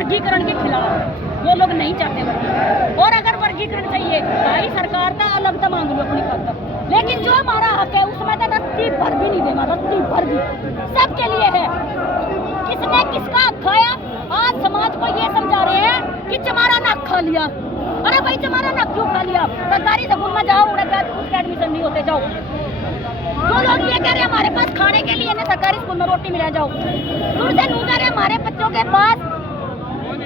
वर्गीकरण के खिलाफ है। वो लोग नहीं चाहते वर्गीकरण, और अगर वर्गीकरण चाहिए भाई सरकार का अलग तो मांग लो अपनी खातर, लेकिन जो हमारा हक है उसमें तो रत्ती भर भी नहीं देना, रत्ती भर भी सबके लिए है। किसने किसका हक खाया? आज समाज को ये समझा रहे हैं कि चमारा नाक खा लिया। अरे भाई चमारा नाक क्यों खा लिया? सरकारी स्कूल में जाओ, उसका एडमिशन नहीं होते, जाओ। जो लोग ये कह रहे हैं हमारे पास खाने के लिए ना सरकारी स्कूल में रोटी मिला, जाओ। दूर से लोग कह रहे हैं हमारे बच्चों के पास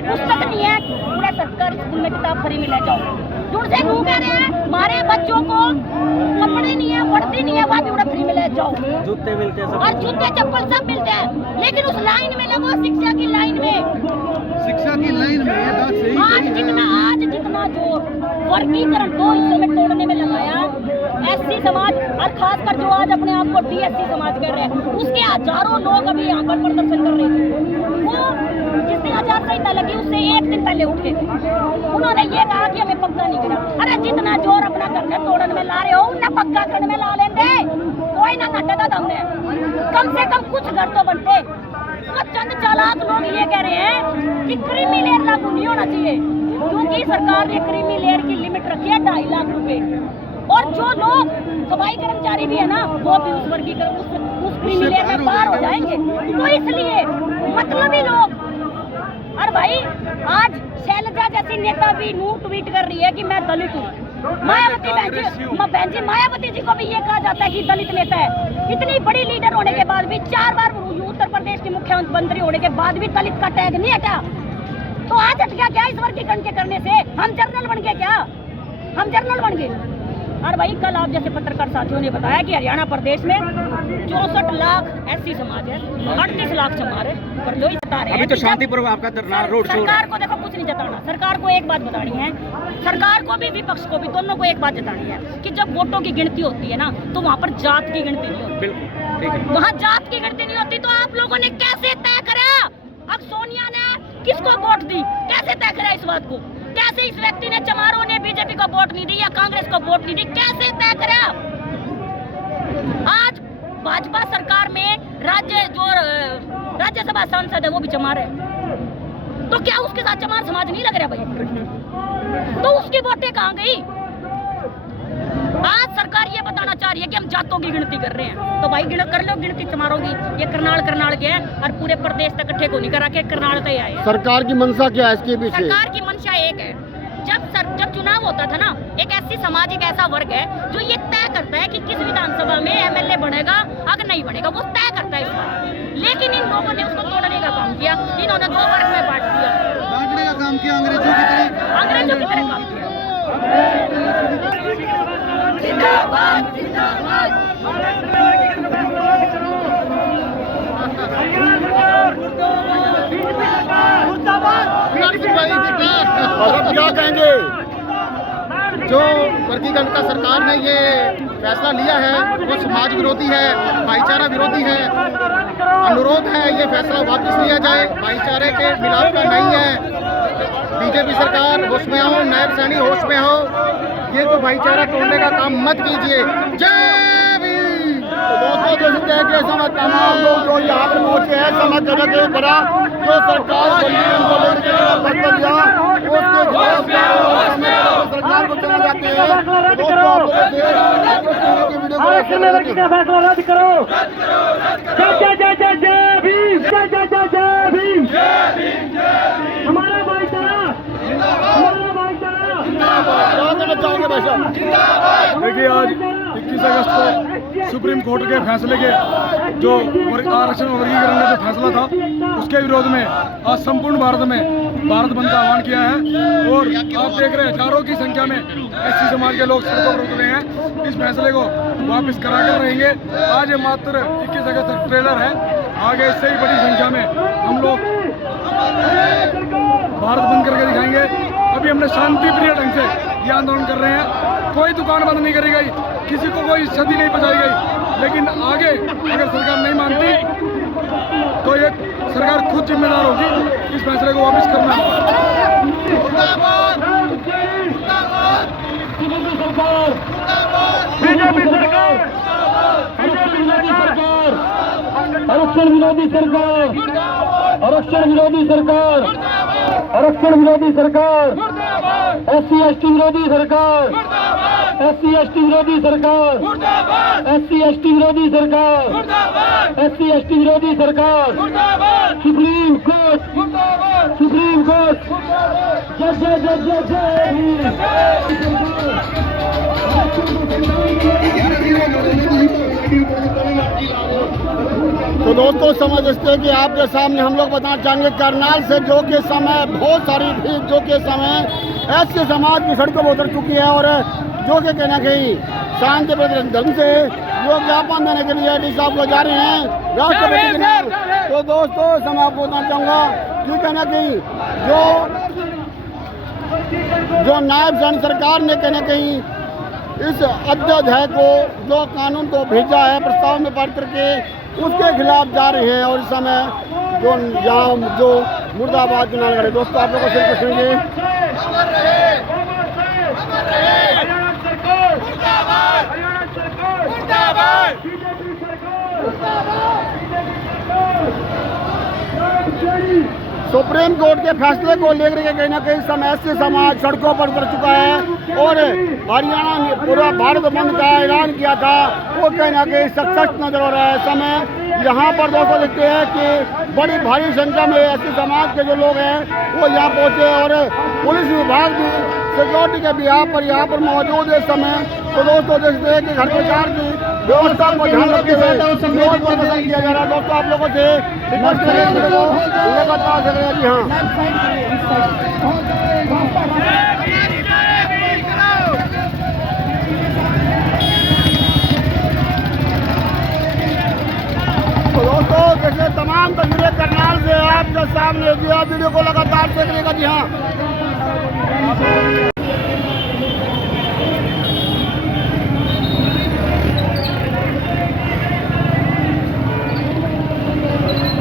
पुस्तक नहीं है, पूरे सरकारी स्कूल में किताब फ्री मिला, जाओ। दूर से लोग कह रहे हैं हमारे बच्चों को कपड़े नहीं है, वर्दी नहीं है, वहाँ भी उन्हें फ्री मिले, जाओ। जूते मिलते हैं, और जूते चप्पल सब मिलते हैं, लेकिन उस लाइन में लगो, शिक्षा की लाइन में, शिक्षा की लाइन में। ये बात सही आज जितना जोर वर्गीकरण दो हिस्सों में तोड़ने में लगाया, एससी समाज और खासकर जो आज अपने आप को DSC समाज कर रहे हैं, उसके हजारों लोग अभी यहाँ पर प्रदर्शन कर रहे थे। वो जिस दिन आचार संहिता लगी उससे एक दिन पहले उठ गए थे। उन्होंने ये कहा कि हमें पक्का नहीं करा। अरे जितना जोर अपना करने तोड़न में ला रहे हो, उन्हें पक्का करने में ला लेते, कोई ना नटता दमने, कम से कम कुछ घर तो बनते। तो चंद चालाक लोग ये कह रहे हैं कि क्रीमी लेयर लागू नहीं होना चाहिए, क्योंकि सरकार ने क्रीमी लेयर की लिमिट रखी है 2.5 लाख रुपए, और जो लोग सफाई कर्मचारी भी है ना, वो भी उस वर्गीकरण उस क्रीमी लेयर में पार हो जाएंगे। तो इसलिए मतलबी लोग, और भाई आज शैलजा जैसी नेता भी ट्वीट कर रही है कि मैं दलित हूँ। मायावती बहन जी मायावती जी को भी ये कहा जाता है कि दलित नेता है। इतनी बड़ी लीडर होने के बाद भी, 4 बार उत्तर प्रदेश की मुख्यमंत्री होने के बाद भी दलित का टैग नहीं हटा। तो आज हट गया क्या इस वर्गीकरण के करने से? हम जर्नल बन गए क्या? हम जर्नल बन गए? और भाई कल आप जैसे पत्रकार साथियों ने बताया कि हरियाणा प्रदेश में 64 लाख SC समाज है, 38 लाख चमार है, पर जो बता रहे हैं अभी तो शांतिपूर्वक आपका धरना रोड शो। सरकार को देखो कुछ नहीं जताना, सरकार को एक बात बतानी है, सरकार को भी विपक्ष को भी, दोनों को एक बात जतानी है कि जब वोटों की गिनती होती है ना, तो वहाँ पर जात की गिनती नहीं होती। बिल्कुल, वहाँ जात की गिनती नहीं होती, तो आप लोगों ने कैसे तय करा? अब सोनिया ने किसको वोट दी, कैसे तय करा इस बात को? कैसे इस व्यक्ति ने, चमारों ने बीजेपी को वोट नहीं दी या कांग्रेस को वोट नहीं दी, कैसे तय करा? आज भाजपा सरकार में राज्यसभा सांसद है वो भी चमार है, तो क्या उसके साथ चमार समाज नहीं लग रहा भाई? तो उसकी वोटें कहाँ गई? आज सरकार ये बताना चाह रही है कि हम जातों की गिनती कर रहे हैं, तो भाई कर लो गिनती चमारों की। ये करनाल के हैं और पूरे प्रदेश तक इकट्ठे को नहीं करा के करनाल तक आए। सरकार की मंशा क्या है इसके पीछे? सरकार की मंशा एक है, जब चुनाव होता था ना, एक ऐसी सामाज, एक ऐसा वर्ग है जो ये तय करता है कि किस विधानसभा में MLA बनेगा, अगर नहीं बनेगा वो तय करता है इस बात। लेकिन इन लोगों ने उसको तोड़ने का काम किया, इन्होंने 2 वर्ग में बांट दिया, बांटने का काम किया, अंग्रेजों की तरह काम किया। जिंदाबाद जिंदाबाद अब क्या कहेंगे? जो वर्गीकरण का सरकार ने ये फैसला लिया है वो समाज विरोधी है, भाईचारा विरोधी है। अनुरोध है ये फैसला वापस लिया जाए, भाईचारे के खिलाफ का नहीं है। बीजेपी सरकार होश में हो, नायब सैनी होश में हो, ये जो भाईचारा तोड़ने का काम मत कीजिए। जय भीम। दोस्तों जैसे कह के समय तमाम लोग जो यहाँ पे पहुँचे हैं, समझ जगह के बड़ा जो सरकार सरकार को चले जाते हैं, फैसला रद्द करो। जय जय जय जय भीम, जय जय जय जय भीम, हमारा भाईचारा, हमारा भाईचारा। क्या कहना चाहोगे भाई साहब? देखिए आज 21 अगस्त को सुप्रीम कोर्ट के फैसले के जो आरक्षण वर्गीकरण का जो फैसला था उसके विरोध में आज संपूर्ण भारत में भारत बंद का आह्वान किया है। और आप देख रहे हैं हजारों की संख्या में SC समाज के लोग सड़कों पर उतरे हैं, इस फैसले को वापस करा कर रहेंगे। आज ये मात्र 21 अगस्त तक ट्रेलर है, आगे इससे ही बड़ी संख्या में हम लोग भारत बंद करके दिखाएंगे। अभी हमने शांतिप्रिय ढंग से ये आंदोलन कर रहे हैं, कोई दुकान बंद नहीं करी गई, किसी को कोई क्षति नहीं पहुंचाई गई। लेकिन आगे अगर सरकार नहीं मानती तो ये सरकार खुद जिम्मेदार होगी, इस फैसले को वापस करना। बीजेपी सरकार, आरक्षण विरोधी सरकार, आरक्षण विरोधी सरकार। आरक्षण विरोधी सरकार, SC ST विरोधी सरकार, SC ST विरोधी सरकार, SC ST विरोधी सरकार, SC ST विरोधी सरकार, सुप्रीम कोर्ट, सुप्रीम कोर्ट, जय जय जय जय जय भीम। तो दोस्तों समझ सकते हैं कि आपके सामने हम लोग बताना चाहेंगे करनाल से जो के समय बहुत सारी भीड़ जो के समय ऐसे समाज की सड़कों पर उतर चुकी है और जो कि कहना कहीं शांति ढंग से जो ज्ञापन देने के लिए डी साहब को जा रहे हैं राष्ट्रपति के नाम। तो दोस्तों समय आपको बताना चाहूँगा कि कहना कहीं जो नायब सरकार ने कहना कहीं इस अध्यादेश को जो कानून को भेजा है प्रस्ताव में पारित करके उसके खिलाफ जा रहे हैं और इस समय जो यहाँ जो मुर्दाबाद के नाम दोस्तों आप लोगों से पूछेंगे सुप्रीम कोर्ट के फैसले को लेकर के कहीं ना कहीं समय ऐसे समाज सड़कों पर उतर चुका है और हरियाणा ने पूरा भारत बंद का ऐलान किया था वो कहीं ना कहीं सक्सेस नजर आ रहा है। समय यहाँ पर दोस्तों देखते हैं कि बड़ी भारी संख्या में ऐसे समाज के जो लोग हैं वो यहाँ पहुँचे और पुलिस विभाग भी सिक्योरिटी के भी यहाँ पर मौजूद है समय। तो दोस्तों देखते हैं कि हर प्रकार की व्यवस्था को ध्यान रखते हुए प्रदर्शन किया जा रहा है। दोस्तों आप लोगों से लगातार देख रहे हैं जी हाँ। तो दोस्तों जैसे तमाम तस्वीरें करनाल से आपके सामने दिया वीडियो को लगातार देख रहिएगा जी हाँ।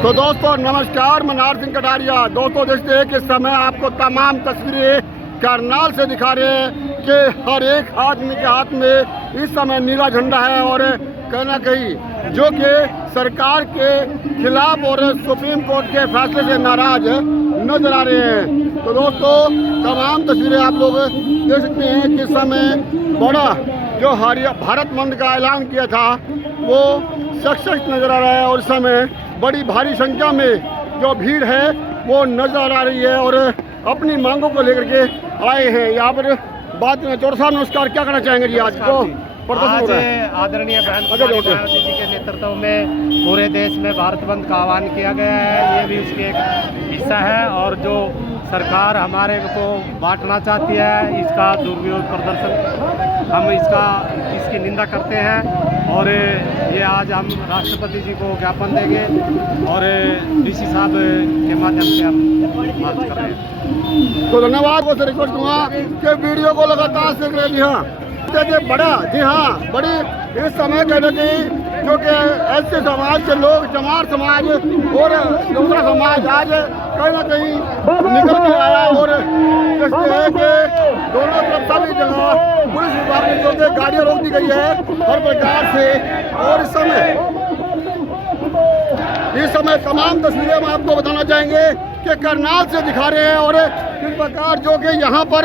तो दोस्तों नमस्कार, मैं नार सिंह कटारिया। दोस्तों देखते हैं कि समय आपको तमाम तस्वीरें करनाल से दिखा रहे हैं कि हर एक आदमी के हाथ में इस समय नीला झंडा है और कहना कहीं जो कि सरकार के खिलाफ और सुप्रीम कोर्ट के फैसले से नाराज नजर आ रहे हैं। तो दोस्तों तमाम तस्वीरें आप लोग देख सकते हैं कि समय बड़ा जो भारत बंद का ऐलान किया था वो सक्सेस नजर आ रहा है और इस समय बड़ी भारी संख्या में जो भीड़ है वो नजर आ रही है और अपनी मांगों को लेकर के आए हैं। यहाँ पर बात में चौड़ साहब नमस्कार, क्या करना चाहेंगे जी आज को? आज आदरणीय बहन कुमारी मायावती जी के नेतृत्व में पूरे देश में भारत बंद का आह्वान किया गया है। ये भी उसके एक हिस्सा है और जो सरकार हमारे को बांटना चाहती है इसका दुर्विरोध प्रदर्शन हम इसकी निंदा करते हैं और ये आज हम राष्ट्रपति जी को ज्ञापन देंगे और डीसी साहब के माध्यम से हम बात कर रहे हैं। तो धन्यवाद। वो रिक्वेस्ट दूंगा कि वीडियो को लगातार देख रहे जी हाँ बड़ा जी हाँ बड़ी इस समय कहने की जो कि ऐसे समाज के लोग चमार समाज और दूसरा समाज आज कहीं ना कहीं निकल के आया और कहते हैं कि दोनों तरफ सभी जगह पुलिस विभाग में जो कि गाड़ियाँ रोक दी गई है हर प्रकार से और इस समय तमाम तस्वीरें हम आपको बताना चाहेंगे कि करनाल से दिखा रहे हैं और इस प्रकार जो कि यहाँ पर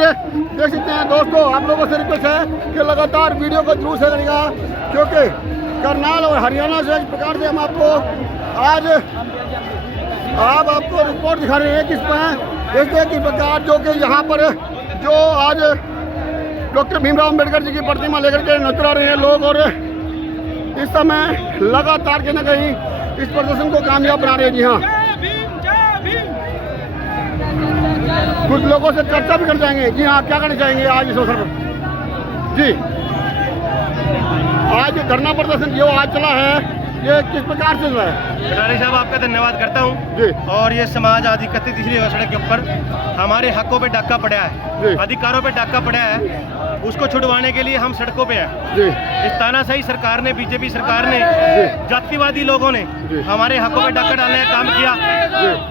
देख सकते हैं। दोस्तों आप लोगों से रिक्वेस्ट है कि लगातार वीडियो को जरूर से करेगा क्योंकि करनाल और हरियाणा से इस प्रकार से हम आपको आज आपको रिपोर्ट दिखा रहे हैं किस पर देखते हैं किस प्रकार जो कि यहाँ पर जो आज डॉक्टर भीमराव अम्बेडकर जी की प्रतिमा लेकर के नजर आ रहे हैं लोग और इस समय लगातार कहीं ना कहीं इस प्रदर्शन को कामयाब बना रहे हैं। जी हाँ कुछ लोगों से चर्चा भी कर जाएंगे। जी हाँ क्या करना चाहेंगे आज इस अवसर पर? जी आज धरना प्रदर्शन जो आज चला है ये किस प्रकार से चला है? कटारिया साहब आपका धन्यवाद करता हूँ। और ये समाज आज एकत्रित इसलिए सड़क के ऊपर हमारे हकों पे डाका पड़ा है, अधिकारों पे डाका पड़ा है, उसको छुड़वाने के लिए हम सड़कों पे हैं। इस तानाशाही सरकार ने, बीजेपी सरकार ने, जातिवादी लोगों ने हमारे हकों पे डाका डालने का काम किया।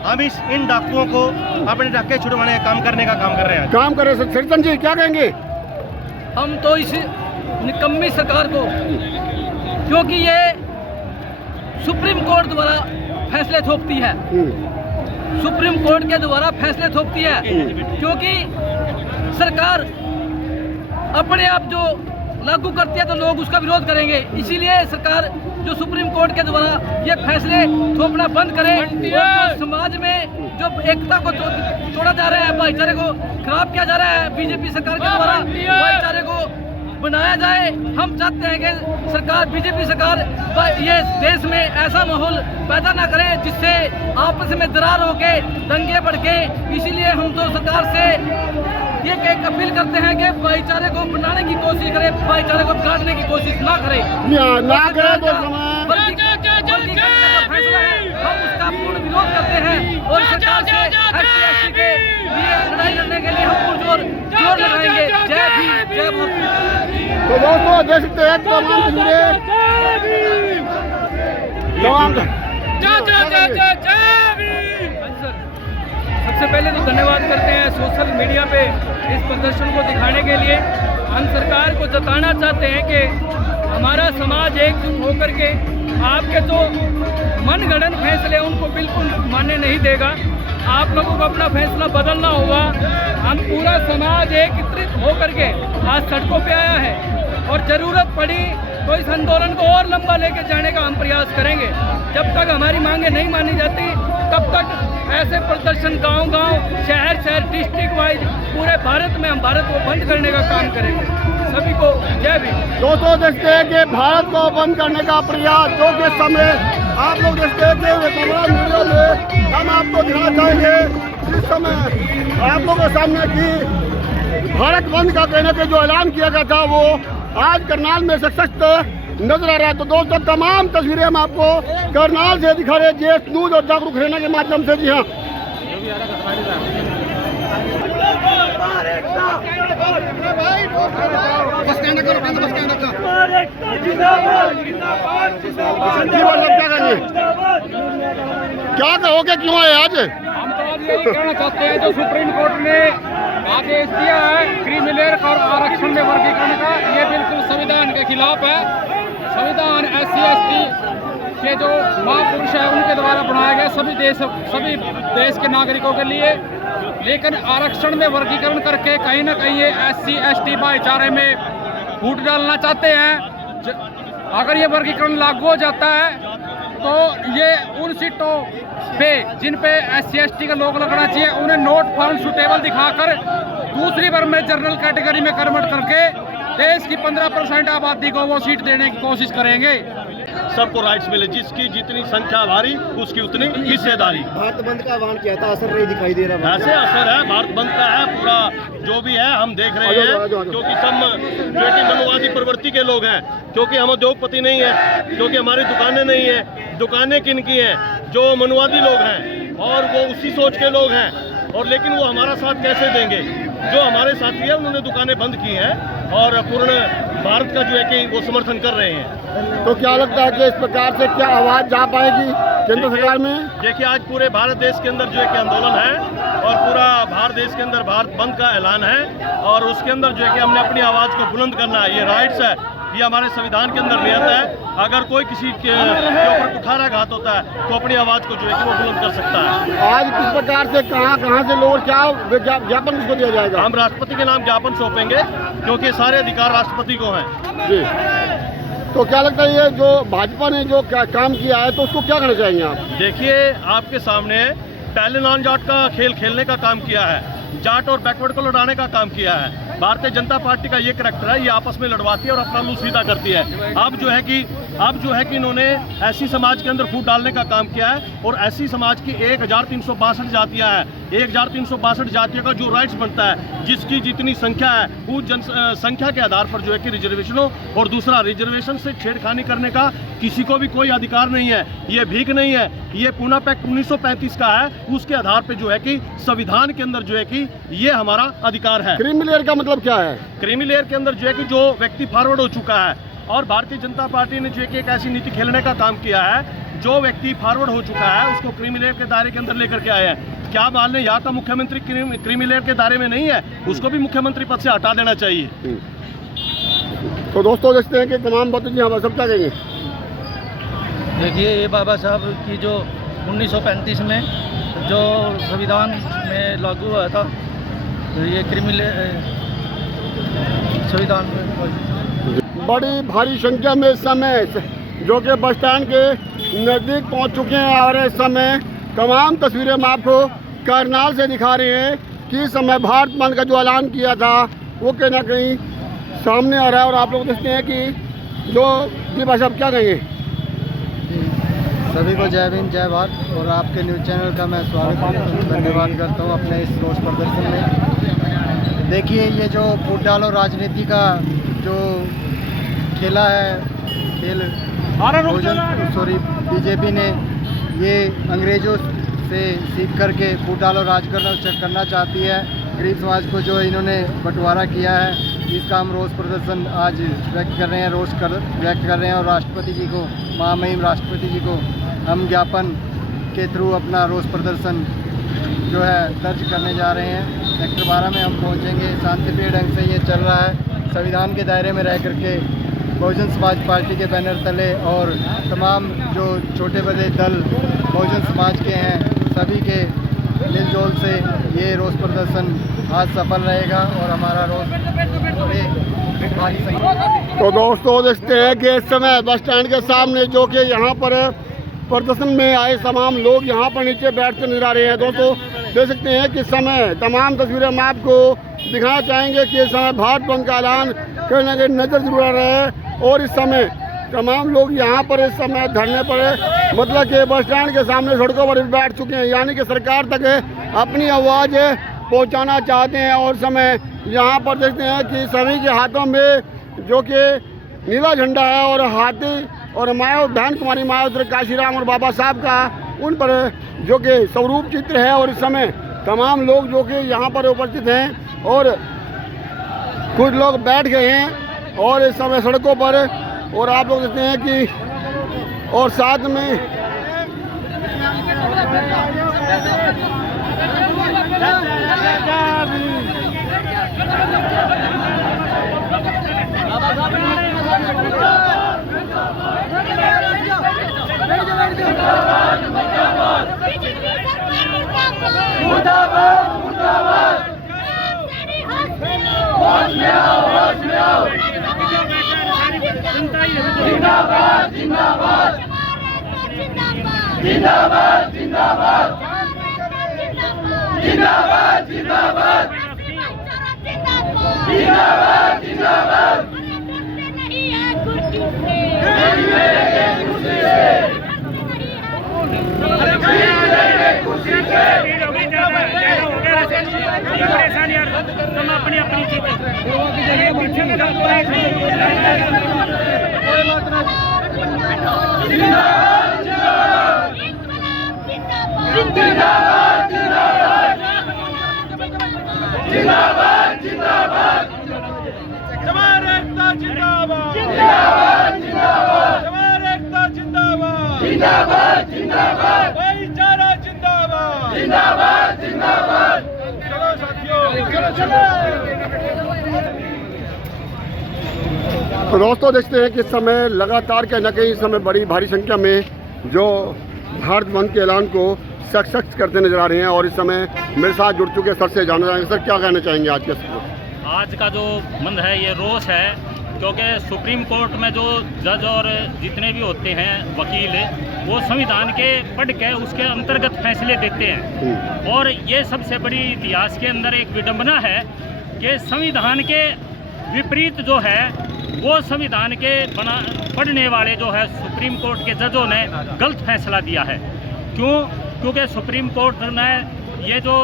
हम इन डाकुओं को अपने डाके छुड़वाने का काम करने का काम कर रहे हैं। काम कर रहे हैं। सरिता जी क्या कहेंगे? हम तो इस निकम्मी सरकार को, क्योंकि ये सुप्रीम कोर्ट द्वारा फैसले थोपती है, सुप्रीम कोर्ट के द्वारा फैसले थोपती है, क्योंकि सरकार अपने आप जो लागू करती है तो लोग उसका विरोध करेंगे। इसीलिए सरकार जो सुप्रीम कोर्ट के द्वारा ये फैसले थोपना बंद करे और जो समाज में जो एकता को तोड़ा जा रहा है, भाईचारे को खराब किया जा रहा है बीजेपी सरकार के द्वारा, भाईचारे को बनाया जाए। हम चाहते हैं कि सरकार, बीजेपी सरकार ये देश में ऐसा माहौल पैदा ना करे जिससे आपस में दरार होके दंगे भड़के। इसीलिए हम तो सरकार से ये एक अपील करते हैं कि भाईचारे को बनाने की कोशिश करे, भाईचारे को बिगाड़ने की कोशिश ना करे। ना करे तो फैसला है, हम उसका पूर्ण विरोध करते हैं और सरकार से SC के लिए लड़ाई लड़ने के लिए हम पुरजोर जोर लगाएंगे। जय भीम, जय भारत। तो दोस्तों देख सकते हैं सबसे पहले तो धन्यवाद करते हैं सोशल मीडिया पे इस प्रदर्शन को दिखाने के लिए। हम सरकार को जताना चाहते हैं कि हमारा समाज एकजुट होकर के आपके जो मनगढ़ंत फैसले उनको बिल्कुल मानने नहीं देगा। आप लोगों को अपना फैसला बदलना होगा। हम पूरा समाज एकत्रित होकर के आज सड़कों पे आया है और ज़रूरत पड़ी तो इस आंदोलन को और लंबा लेके जाने का हम प्रयास करेंगे। जब तक हमारी मांगें नहीं मानी जाती तब तक ऐसे प्रदर्शन गांव-गांव, शहर-शहर, डिस्ट्रिक्ट वाइज पूरे भारत में हम भारत को बंद करने का काम करेंगे। सभी को जय भीम। दोस्तों देखते हैं कि भारत को बंद करने का प्रयास जो कि समय आप लोग देखते हैं कि तमाम वीडियो में हम आपको दिखाना चाहेंगे। इस समय आप लोगों के सामने की भारत बंद का कहने के जो ऐलान किया गया था वो आज करनाल में सशक्त नजर आ रहा है। तो दोस्तों तमाम तस्वीरें हम आपको करनाल से दिखा रहे हैं जेएस न्यूज और जागरूक रहने के माध्यम से। जी हाँ, क्या कहोगे, क्यों आए आज? हम तो आज यही कहना चाहते हैं, जो सुप्रीम कोर्ट ने आदेश दिया है क्रीमी लेयर और आरक्षण में वर्गीकरण का, ये बिल्कुल संविधान के खिलाफ है। संविधान SC ST के जो महापुरुष है उनके द्वारा बनाया गया सभी देश के नागरिकों के लिए, लेकिन आरक्षण में वर्गीकरण करके कहीं ना कहीं ये SC ST भाईचारे में फूट डालना चाहते हैं। अगर ये वर्गीकरण लागू हो जाता है तो ये उन सीटों पे जिन पे SC ST के लोग लगना चाहिए उन्हें नोट फाउंड सुटेबल दिखाकर दूसरी बार में जनरल कैटेगरी में कन्वर्ट करके देश की 15% आबादी को वो सीट देने की कोशिश करेंगे। सबको राइट्स मिले, जिसकी जितनी संख्या भारी उसकी उतनी हिस्सेदारी। भारत बंद का आह्वान किया था, असर नहीं दिखाई दे रहा। ऐसे असर है, भारत बंद का है पूरा जो भी है हम देख रहे हैं, क्योंकि सब जो कि मनोवादी प्रवृत्ति के लोग हैं, क्योंकि हम उद्योगपति नहीं है, क्योंकि हमारी दुकानें नहीं है। दुकानें किन की हैं? जो मनोवादी लोग हैं और वो उसी सोच के लोग हैं, और लेकिन वो हमारा साथ कैसे देंगे? जो हमारे साथी है उन्होंने दुकानें बंद की हैं और पूर्ण भारत का जो है कि वो समर्थन कर रहे हैं। तो क्या लगता है कि इस प्रकार से क्या आवाज जा पाएगी केंद्र सरकार में? देखिए आज पूरे भारत देश के अंदर जो है कि आंदोलन है और पूरा भारत देश के अंदर भारत बंद का ऐलान है और उसके अंदर जो है कि हमने अपनी आवाज़ को बुलंद करना है। ये राइट्स है, ये हमारे संविधान के अंदर नियत है। अगर कोई किसी के ऊपर कुठाराघात होता है तो अपनी आवाज़ को जो है कि वो बुलंद कर सकता है। आज किस प्रकार से कहाँ से लोग क्या ज्ञापन उसको दिया जाएगा? हम राष्ट्रपति के नाम ज्ञापन सौंपेंगे क्योंकि सारे अधिकार राष्ट्रपति को हैं। जी, तो क्या लगता है ये जो भाजपा ने जो काम किया है तो उसको क्या करना चाहेंगे आप? देखिए आपके सामने पहले नॉन जाट का खेल खेलने का काम किया है, जाट और बैकवर्ड को लड़ाने का काम किया है। भारतीय जनता पार्टी का ये करैक्टर है, ये आपस में लड़वाती है और अपना मुंह सीधा करती है। अब जो है कि इन्होंने ऐसी समाज के अंदर फूट डालने का काम किया है और ऐसी समाज की 1362 जातियां हैं। 1362 जातियों का जो राइट्स बनता है, जिसकी जितनी संख्या है उस जनसंख्या के आधार पर जो है कि रिजर्वेशन हो, और दूसरा रिजर्वेशन से छेड़खानी करने का किसी को भी कोई अधिकार नहीं है। ये भीख नहीं है, ये पूना पैक्ट 1935 का है, उसके आधार पर जो है कि संविधान के अंदर जो है कि ये हमारा अधिकार है। क्रीमी लेयर का मतलब क्या है? क्रीमी लेयर के अंदर जो है कि जो व्यक्ति फॉरवर्ड हो चुका है, और भारतीय जनता पार्टी ने जो है कि एक ऐसी नीति खेलने का काम किया है, जो व्यक्ति फॉरवर्ड हो चुका है उसको क्रीमी लेयर के दायरे के अंदर लेकर के आए हैं। क्या मान लें यहाँ का मुख्यमंत्री क्रीमी लेयर के दायरे में नहीं है, उसको भी मुख्यमंत्री पद से हटा देना चाहिए। तो दोस्तों देखते हैं कि तमाम बातें जी हम सब क्या कहेंगे। देखिए ये बाबा साहब की जो 1935 में जो संविधान में लागू हुआ था ये क्रिमिनल संविधान में बड़ी भारी संख्या में इस समय जो कि बस स्टैंड के नज़दीक पहुंच चुके हैं और इस समय तमाम तस्वीरें हम आपको करनाल से दिखा रहे हैं कि इस समय भारत बंद का जो ऐलान किया था वो कहीं ना कहीं सामने आ रहा है। और आप लोग देखते हैं कि जो जी भाई साहब क्या कहेंगे। सभी को जय भीम जय भारत और आपके न्यूज़ चैनल का मैं स्वागत धन्यवाद करता हूँ अपने इस रोष प्रदर्शन में। देखिए ये जो फूट डालो राजनीति का जो खेला है खेल बीजेपी ने ये अंग्रेज़ों से सीख करके फूट डालो राज करना चाहती है। गरीब समाज को जो इन्होंने बंटवारा किया है इसका हम रोष प्रदर्शन आज व्यक्त कर रहे हैं व्यक्त कर रहे हैं और राष्ट्रपति जी को महामहिम राष्ट्रपति जी को हम ज्ञापन के थ्रू अपना रोष प्रदर्शन जो है दर्ज करने जा रहे हैं। सेक्टर 12 में हम पहुंचेंगे। शांतिप्रिय ढंग से ये चल रहा है, संविधान के दायरे में रह करके बहुजन समाज पार्टी के बैनर तले और तमाम जो छोटे बड़े दल बहुजन समाज के हैं सभी के मिलजोल से ये रोष प्रदर्शन आज सफल रहेगा और हमारा रोष भारी संख्या। तो दोस्तों देखते हैं कि इस समय बस स्टैंड के सामने जो कि यहाँ पर प्रदर्शन में आए तमाम लोग यहाँ पर नीचे बैठकर नजर आ रहे हैं। दोस्तों देख सकते हैं कि समय तमाम तस्वीरें हम आपको दिखाना चाहेंगे कि इस समय भारत बंद का ऐलान कहीं ना कहीं नजर जरूर आ रहा है। और इस समय तमाम लोग यहाँ पर इस समय धरने पर मतलब कि बस स्टैंड के सामने सड़कों पर बैठ चुके हैं, यानी कि सरकार तक अपनी आवाज़ पहुँचाना चाहते हैं। और समय यहाँ पर देखते हैं कि सभी के हाथों में जो कि नीला झंडा है और हाथी और माया बहन कुमारी माया काशीराम और बाबा साहब का उन पर जो कि स्वरूप चित्र है। और इस समय तमाम लोग जो कि यहाँ पर उपस्थित हैं और कुछ लोग बैठ गए हैं और इस समय सड़कों पर। और आप लोग देखते हैं कि और साथ में जिंदाबाद जिंदाबाद जिंदाबाद जिंदाबाद जिंदाबाद जिंदाबाद जिंदाबाद जिंदाबाद नहीं है कुर्सी से तुम अपनी अपनी जिंदाबाद जिंदाबाद हमारे एकता जिंदाबाद जिंदाबाद जिंदाबाद हमारे एकता जिंदाबाद जिंदाबाद जिंदाबाद भाईचारा जिंदाबाद जिंदाबाद जिंदाबाद। चलो साथियों चलो चलो। तो दोस्तों देखते हैं कि इस समय लगातार कहीं ना कहीं इस समय बड़ी भारी संख्या में जो भारत बंद के ऐलान को सख्त करते नजर आ रहे हैं। और इस समय मेरे साथ जुड़ चुके सर से जानना चाहेंगे, सर क्या कहना चाहेंगे आज के आज का जो बंद है ये रोष है क्योंकि सुप्रीम कोर्ट में जो जज और जितने भी होते हैं वकील वो संविधान के पढ़ के उसके अंतर्गत फैसले देते हैं। और ये सबसे बड़ी इतिहास के अंदर एक विडंबना है कि संविधान के विपरीत जो है वो संविधान के पढ़ने वाले जो है सुप्रीम कोर्ट के जजों ने गलत फैसला दिया है। क्योंकि सुप्रीम कोर्ट ने ये जो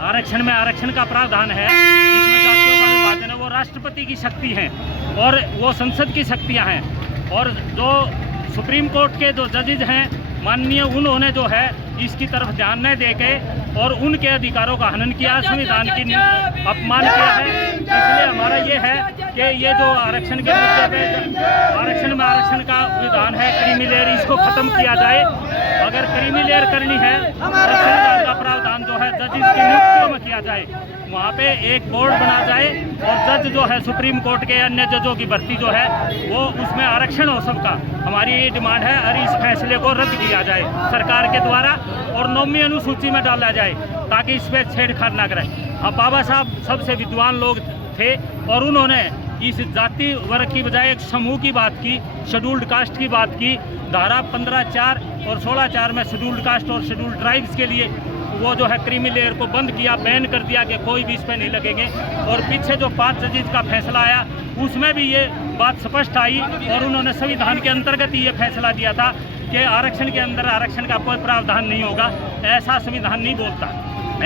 आरक्षण में आरक्षण का प्रावधान है इसमें जातियों का विभाजन है वो राष्ट्रपति की शक्ति है और वो संसद की शक्तियां हैं। और जो सुप्रीम कोर्ट के जो जजेज हैं माननीय उन्होंने जो है इसकी तरफ ध्यान न देके और उनके अधिकारों का हनन किया, संविधान की अपमान किया है। इसलिए हमारा ये है कि ये जो आरक्षण के मुद्दे पे आरक्षण में आरक्षण का विधान है क्रीमी लेयर इसको खत्म किया जाए। अगर क्रीमी लेयर करनी है तो संविधान का प्रावधान जो है जजेस की नियुक्तियों में किया जाए, वहाँ पे एक बोर्ड बना जाए और जज जो है सुप्रीम कोर्ट के अन्य जजों की भर्ती जो है वो उसमें आरक्षण हो सबका। हमारी ये डिमांड है और इस फैसले को रद्द किया जाए सरकार के द्वारा और नौवीं अनुसूची में डाला जाए ताकि इस पर छेड़छाड़ ना करें। अब बाबा साहब सबसे विद्वान लोग थे और उन्होंने इस जाति वर्ग की बजाय एक समूह की बात की, शेड्यूल्ड कास्ट की बात की। धारा 15(4) और 16(4) में शेड्यूल्ड कास्ट और शेड्यूल्ड ट्राइब्स के लिए वो जो है क्रीमी लेयर को बंद किया, बैन कर दिया कि कोई भी इस पर नहीं लगेंगे। और पीछे जो 5 जजेस का फैसला आया उसमें भी ये बात स्पष्ट आई और उन्होंने संविधान के अंतर्गत ही ये फैसला दिया था कि आरक्षण के अंदर आरक्षण का कोई प्रावधान नहीं होगा। ऐसा संविधान नहीं बोलता।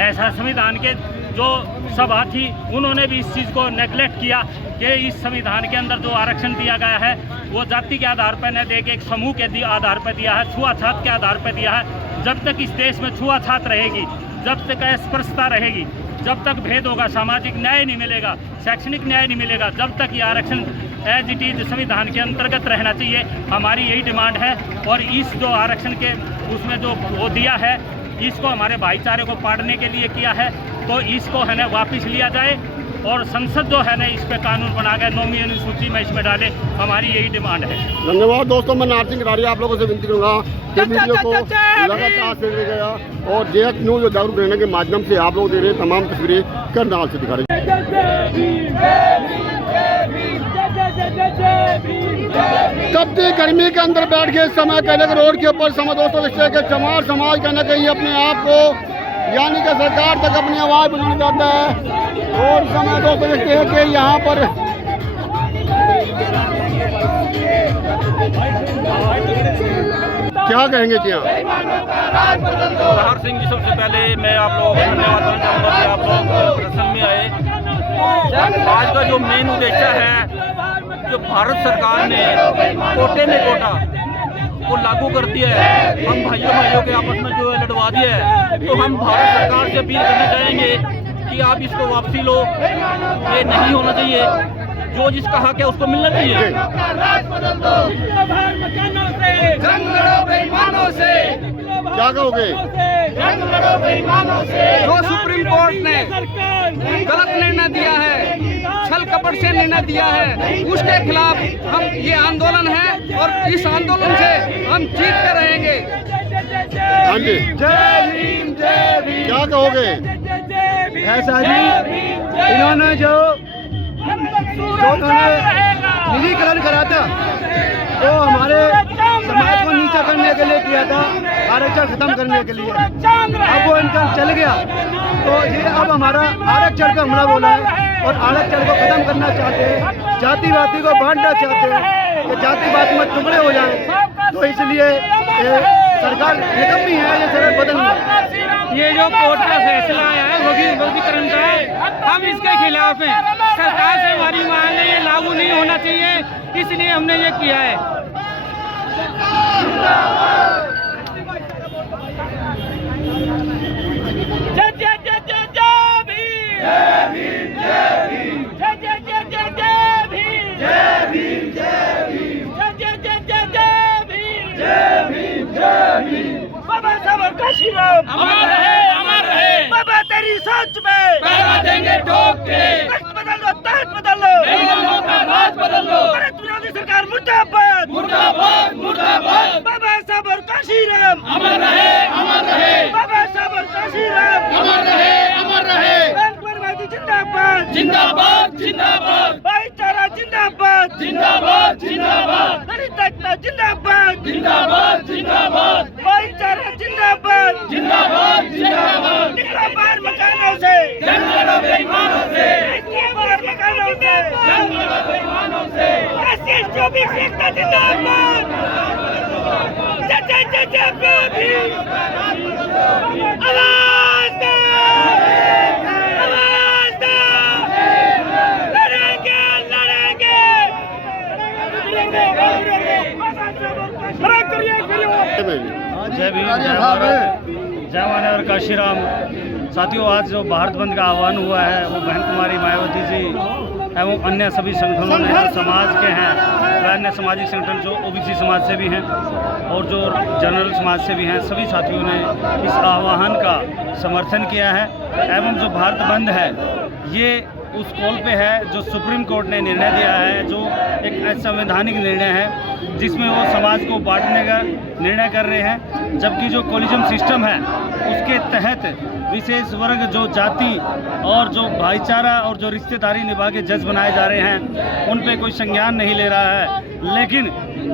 ऐसा संविधान के जो सभा थी उन्होंने भी इस चीज़ को नेगलेक्ट किया कि इस संविधान के अंदर जो आरक्षण दिया गया है वो जाति के आधार पर न दे के एक समूह के आधार पर दिया है, छुआछूत के आधार पर दिया है। जब तक इस देश में छुआछूत रहेगी, जब तक अस्पृश्यता रहेगी, जब तक भेद होगा, सामाजिक न्याय नहीं मिलेगा, शैक्षणिक न्याय नहीं मिलेगा, जब तक ये आरक्षण एज इट इज संविधान के अंतर्गत रहना चाहिए। हमारी यही डिमांड है। और इस जो आरक्षण के उसमें जो वो दिया है इसको हमारे भाईचारे को पाड़ने के लिए किया है, तो इसको है ना वापस लिया जाए और संसद जो है ना इस पे कानून बना के नौवीं अनुसूची में इसमें डाले। हमारी यही डिमांड है। धन्यवाद दोस्तों, मैं नारसिंह राठी आप लोगों से विनती करूँगा कि वीडियो को लगातार शेयर करेगा और JH न्यूज़ जागरूक रहने के माध्यम से आप लोग दे रहे तमाम तस्वीरें करनाल से दिखा रहे तपती गर्मी के अंदर बैठ के समय कहने के रोड के ऊपर समय दोस्तों रिश्ते के चमार समाज कहना कहीं अपने आप को यानी कि सरकार तक अपनी आवाज़ बुलंद करता है। और समय दोस्तों देखते हैं कि यहाँ पर क्या कहेंगे जी? प्रहार सिंह जी, सबसे पहले मैं आप लोगों को धन्यवाद देना चाहूँगा कि आप लोग प्रदर्शन में आए। आज का जो मेन उद्देश्य है, जो भारत सरकार ने कोटे में कोटा को लागू कर दिया है, हम भाइयों के आपस में जो है लड़वा दिया है, तो हम भारत सरकार से अपील करना चाहेंगे कि आप इसको वापसी लो। ये नहीं होना चाहिए, जो जिसका हक है उसको मिलना चाहिए। क्या कहोगे? जो सुप्रीम कोर्ट ने गलत निर्णय दिया है, छल कपट से निर्णय दिया है, उसके खिलाफ हम ये आंदोलन है और इस आंदोलन से हम जीत कर रहेंगे। हाँ जी, जय भीम, जय भीम। क्या कहोगे? ऐसा जी इन्होंने जो निजीकरण करा था वो हमारे समाज को नीचा करने के लिए किया था, आरक्षण खत्म करने के लिए। अब वो इनका चल गया तो ये अब हमारा आरक्षण का हमला बोला है और आरक्षण को खत्म करना चाहते हैं, जातिवादी को बांटना चाहते हैं कि जातिवाद में टुकड़े हो जाएं। तो इसलिए सरकार निकम्मी है, ये सरकार बदल। ये जो कोर्ट का फैसला आया है वर्गीकरण का है, हम इसके खिलाफ हैं। सरकार से हमारी मांग है ये लागू नहीं होना चाहिए, इसलिए हमने ये किया है। जय जय जय जय जय भीम, जय भीम, जय भीम, जय जय जय जय जय भीम, जय भीम, जय भीम, जय जय जय जय जय भीम, जय भीम, जय भीम। बाबा साहब का श्रीराम अमर रहे, अमर रहे। बाबा तेरी सोच में पैरा देंगे ठोक के, बदल लो, ताज बदल लो, राज बदल लो। सरकार मुर्दाबाद, मुर्दाबाद, मुर्दाबाद। बाबा साहब का श्रीराम अमर रहे, अमर रहे। बाबा साहब का श्रीराम अमर रहे, अमर रहे। बैंकवादी जिंदाबाद, जिंदाबाद, जिंदाबाद। भाईचारा जिंदाबाद, जिंदाबाद, जिंदाबाद। दलित एकता जिंदाबाद, जिंदाबाद, जिंदाबाद। भाईचारा जिंदाबाद, जिंदाबाद, जिंदाबाद। निकलो बाहर मकानों से, जंग लड़ो बेईमानों से, बाहर मकानों से, जंग लड़ो बेईमानों से। SC24 एकता जिंदाबाद, जय जय जय जय भीम। आवाज दो, आवाज दो, लड़ेंगे, लड़ेंगे। जय भीम, जय भारत, जय मानव काशीराम। साथियों, आज जो भारत बंद का आह्वान हुआ है वो बहन कुमारी मायावती जी एवं अन्य सभी संगठनों ने जो समाज के हैं, अन्य सामाजिक संगठन जो ओबीसी समाज से भी हैं और जो जनरल समाज से भी हैं, सभी साथियों ने इस आह्वान का समर्थन किया है। एवं जो भारत बंद है ये उस कॉल पे है जो सुप्रीम कोर्ट ने निर्णय दिया है, जो एक असंवैधानिक निर्णय है जिसमें वो समाज को बांटने का निर्णय कर रहे हैं, जबकि जो कोलिजम सिस्टम है उसके तहत विशेष वर्ग जो जाति और जो भाईचारा और जो रिश्तेदारी निभा के जज बनाए जा रहे हैं उन पे कोई संज्ञान नहीं ले रहा है। लेकिन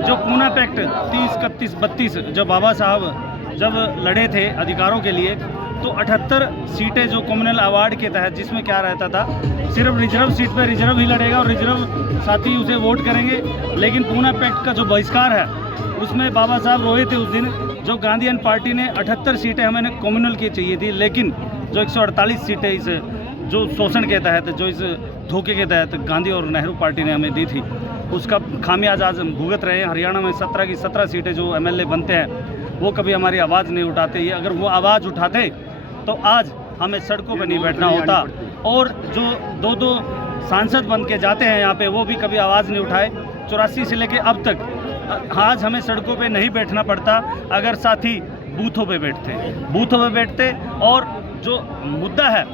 जो पूना पैक्ट 30, 31, 32 जो बाबा साहब जब लड़े थे अधिकारों के लिए, तो 78 सीटें जो कम्युनल अवार्ड के तहत, जिसमें क्या रहता था सिर्फ रिजर्व सीट पे रिजर्व ही लड़ेगा और रिजर्व साथी उसे वोट करेंगे। लेकिन पूना पैक्ट का जो बहिष्कार है उसमें बाबा साहब रोए थे उस दिन, जो गांधीयन पार्टी ने 78 सीटें हमें कम्युनल की चाहिए थी, लेकिन जो 148 सीटें इस जो शोषण के तहत, जो इस धोखे के तहत गांधी और नेहरू पार्टी ने हमें दी थी, उसका खामियाजा आज हम भुगत रहे हैं। हरियाणा में 17 की 17 सीटें जो एमएलए बनते हैं वो कभी हमारी आवाज़ नहीं उठाते। ये अगर वो आवाज़ उठाते तो आज हमें सड़कों पर नहीं बैठना होता, और जो दो सांसद बन के जाते हैं यहाँ पे वो भी कभी आवाज़ नहीं उठाए। 84 से लेके अब तक आज हमें सड़कों पे नहीं बैठना पड़ता अगर साथी बूथों पे बैठते और जो मुद्दा है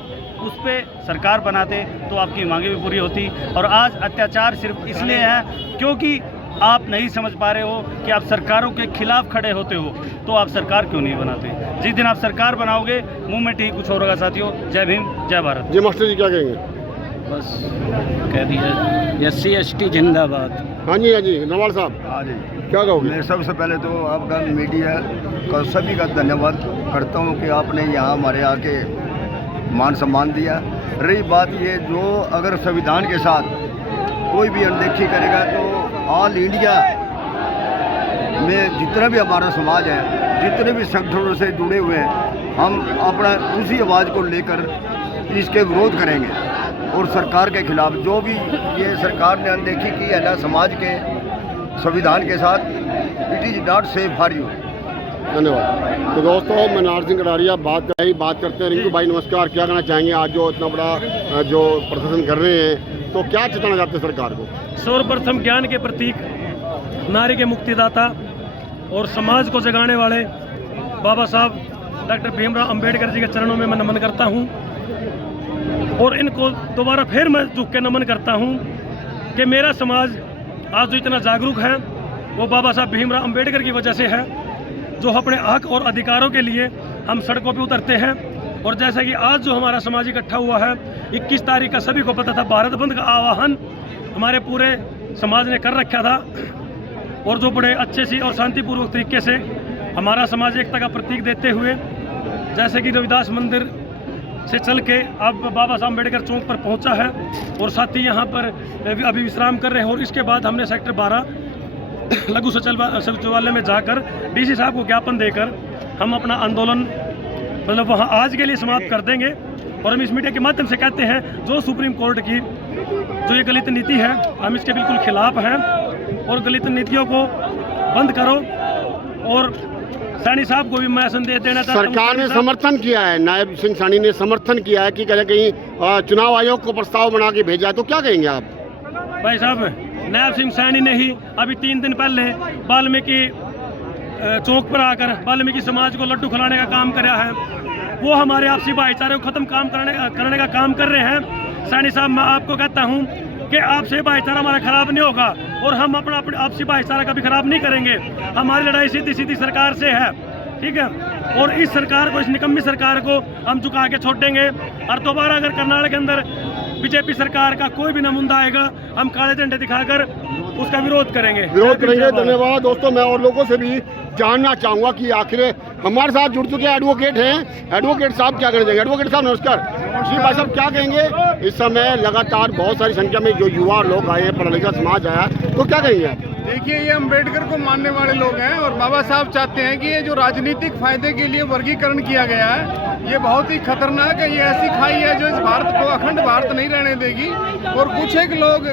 उस पे सरकार बनाते तो आपकी मांगे भी पूरी होती। और आज अत्याचार सिर्फ इसलिए है क्योंकि आप नहीं समझ पा रहे हो कि आप सरकारों के खिलाफ खड़े होते हो, तो आप सरकार क्यों नहीं बनाते। जिस दिन आप सरकार बनाओगे मूवमेंट ही कुछ और होगा साथियों। जय भीम, जय भारत। जी मास्टर जी क्या कहेंगे? बस कह दिया, SC ST जिंदाबाद। हाँ जी नवाल साहब, हाँ जी, क्या कहोगे? मैं सबसे पहले तो आपका मीडिया का सभी का धन्यवाद करता हूँ कि आपने यहाँ हमारे आके मान सम्मान दिया। रही बात ये, जो अगर संविधान के साथ कोई भी अनदेखी करेगा तो ऑल इंडिया में जितना भी हमारा समाज है, जितने भी संगठनों से जुड़े हुए हैं, हम अपना उसी आवाज़ को लेकर इसके विरोध करेंगे। और सरकार के खिलाफ जो भी ये सरकार ने अनदेखी की है ना समाज के संविधान के साथ, it is not safe for you. धन्यवाद। तो दोस्तों, मैं नार सिंह कटारिया बात करते हैं। रिंकू भाई नमस्कार, क्या कहना चाहेंगे? आज जो इतना बड़ा जो प्रदर्शन कर रहे हैं, तो क्या चेताना चाहते हैं सरकार को? सर्वप्रथम ज्ञान के प्रतीक, नारी के मुक्तिदाता और समाज को जगाने वाले बाबा साहब डॉक्टर भीमराव अंबेडकर जी के चरणों में मैं नमन करता हूं, और इनको दोबारा फिर मैं झुक के नमन करता हूं कि मेरा समाज आज जो इतना जागरूक है वो बाबा साहब भीमराव अंबेडकर की वजह से है, जो अपने हक और अधिकारों के लिए हम सड़कों पे उतरते हैं। और जैसा कि आज जो हमारा समाज इकट्ठा हुआ है, 21 तारीख का सभी को पता था, भारत बंद का आह्वान हमारे पूरे समाज ने कर रखा था, और जो बड़े अच्छे से और शांतिपूर्वक तरीके से हमारा समाज एकता का प्रतीक देते हुए, जैसे कि रविदास मंदिर से चल के अब बाबा साहब अम्बेडकर चौक पर पहुंचा है, और साथी यहाँ पर अभी विश्राम कर रहे हैं। और इसके बाद हमने सेक्टर 12 लघु सचिवालय में जाकर DC साहब को ज्ञापन देकर हम अपना आंदोलन मतलब वहाँ आज के लिए समाप्त कर देंगे। और हम इस मीडिया के माध्यम से कहते हैं, जो सुप्रीम कोर्ट की जो ये गलत नीति है, हम इसके बिल्कुल खिलाफ हैं, और गलत नीतियों को बंद करो। और सैनी साहब को भी मैं संदेश देना चाहता हूं, सरकार ने समर्थन किया है, नायब सिंह सैनी ने समर्थन किया है कि कहीं चुनाव आयोग को प्रस्ताव बना के भेजा है, तो क्या कहेंगे आप? भाई साहब, नायब सिंह सैनी ने ही अभी 3 दिन पहले वाल्मीकि चौक पर आकर वाल्मीकि समाज को लड्डू खिलाने का काम कराया है। वो हमारे आपसी भाईचारे को खत्म करने का काम कर रहे हैं। सैनी साहब, मैं आपको कहता हूं कि आपसे भाईचारा हमारा खराब नहीं होगा, और हम अपना आपसी भाईचारा कभी खराब नहीं करेंगे। हमारी लड़ाई सीधी सरकार से है, ठीक है। और इस सरकार को, इस निकम्मी सरकार को हम झुका के छोड़ देंगे। और दोबारा अगर कर्नाटक के अंदर बीजेपी सरकार का कोई भी नुमाइंदा आएगा, हम काले झंडे दिखाकर उसका विरोध करेंगे। धन्यवाद। दोस्तों, मैं और लोगों से भी जानना चाहूँगा कि आखिर हमारे साथ जुड़ चुके एडवोकेट हैं। एडवोकेट साहब क्या कहना चाहेंगे? एडवोकेट साहब नमस्कार। जी भाई साहब, क्या कहेंगे? इस समय लगातार बहुत सारी संख्या में जो युवा लोग आए हैं, पढ़ा लिखा समाज आया, तो क्या कहेंगे आप? देखिए, ये अंबेडकर को मानने वाले लोग हैं, और बाबा साहब चाहते हैं कि ये जो राजनीतिक फायदे के लिए वर्गीकरण किया गया है, ये बहुत ही खतरनाक है। ये ऐसी खाई है जो इस भारत को अखंड भारत नहीं रहने देगी, और कुछ एक लोग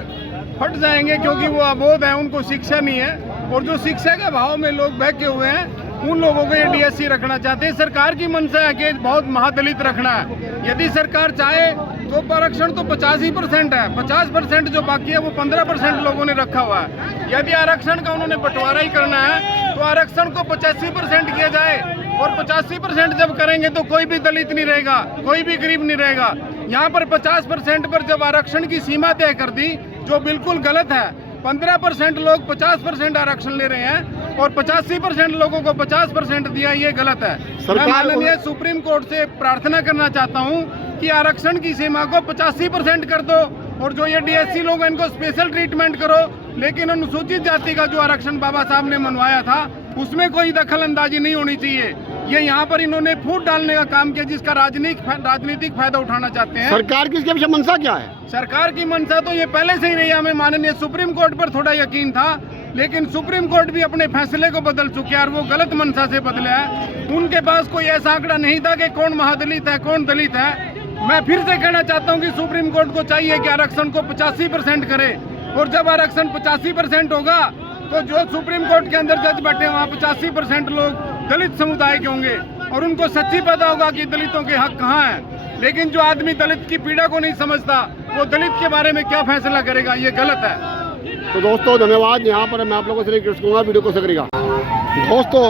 फट जाएंगे क्योंकि वो अबोध हैं, उनको शिक्षा नहीं है, और जो शिक्षा के भाव में लोग बहके हुए हैं, उन लोगों को ये DSC रखना चाहते हैं। सरकार की मंशा है कि बहुत महादलित रखना है। यदि सरकार चाहे तो आरक्षण तो 85% है। 50% जो बाकी है वो 15% लोगों ने रखा हुआ है। यदि आरक्षण का उन्होंने बंटवारा ही करना है तो आरक्षण को 85% किया जाए, और 85% जब करेंगे तो कोई भी दलित नहीं रहेगा, कोई भी गरीब नहीं रहेगा। यहाँ पर 50% पर जब आरक्षण की सीमा तय कर दी, जो बिल्कुल गलत है। 15% लोग 50% आरक्षण ले रहे हैं और 85% लोगों को 50% दिया, ये गलत है। मैं माननीय सुप्रीम कोर्ट से प्रार्थना करना चाहता हूँ कि आरक्षण की सीमा को 85% कर दो, और जो ये डीएससी लोग हैं इनको स्पेशल ट्रीटमेंट करो, लेकिन अनुसूचित जाति का जो आरक्षण बाबा साहब ने मनवाया था उसमें कोई दखल अंदाजी नहीं होनी चाहिए। ये यहाँ पर इन्होंने फूट डालने का काम किया, जिसका राजनीतिक फायदा उठाना चाहते हैं। सरकार की इसके पीछे मंशा क्या है? सरकार की मंशा तो ये पहले से ही रही है। हमें माननीय सुप्रीम कोर्ट पर थोड़ा यकीन था, लेकिन सुप्रीम कोर्ट भी अपने फैसले को बदल चुके हैं और वो गलत मंशा से बदले हैं। उनके पास कोई ऐसा आंकड़ा नहीं था कि कौन महादलित है, कौन दलित है। मैं फिर से कहना चाहता हूं कि सुप्रीम कोर्ट को चाहिए कि आरक्षण को 85% करे, और जब आरक्षण 85% होगा तो जो सुप्रीम कोर्ट के अंदर जज बैठे वहाँ 85% लोग दलित समुदाय के होंगे, और उनको सच्ची पता होगा कि दलितों के हक कहाँ हैं। लेकिन जो आदमी दलित की पीड़ा को नहीं समझता, वो दलित के बारे में क्या फैसला करेगा, ये गलत है। तो दोस्तों धन्यवाद। यहाँ पर मैं आप लोगों से रिक्वेस्ट करूँगा वीडियो को करेगा। दोस्तों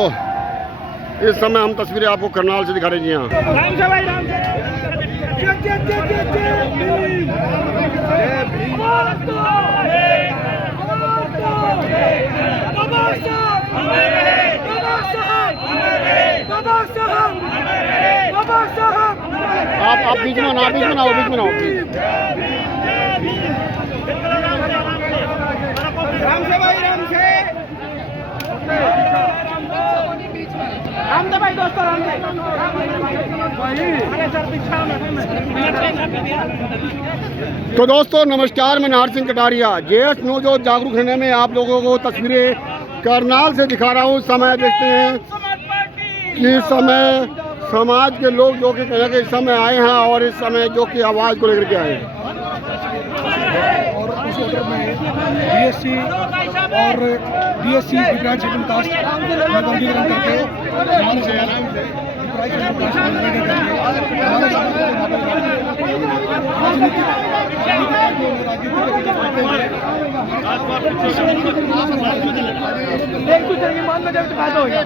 इस समय हम तस्वीरें आपको करनाल से दिखा रहे हैं। आप बीच में ना, बीच में ना, बीच में ना, राम से भाई, राम से भाई, दोस्तों राम से। तो दोस्तों नमस्कार, मैं नाहर सिंह कटारिया जेएस न्यूज और जागरूक रहने में आप लोगों को तस्वीरें करनाल से दिखा रहा हूँ। समय देखते हैं कि इस समय समाज के लोग जो कि कहीं इस समय आए हैं और इस समय जो कि आवाज़ को लेकर के आए हैं। और उस ऑर्डर में बीएससी और बीएससी डिफरेंट शेड्यूल कास्ट का वर्गीकरण करके एक दूसरे की मान में जब फायदा हो गया।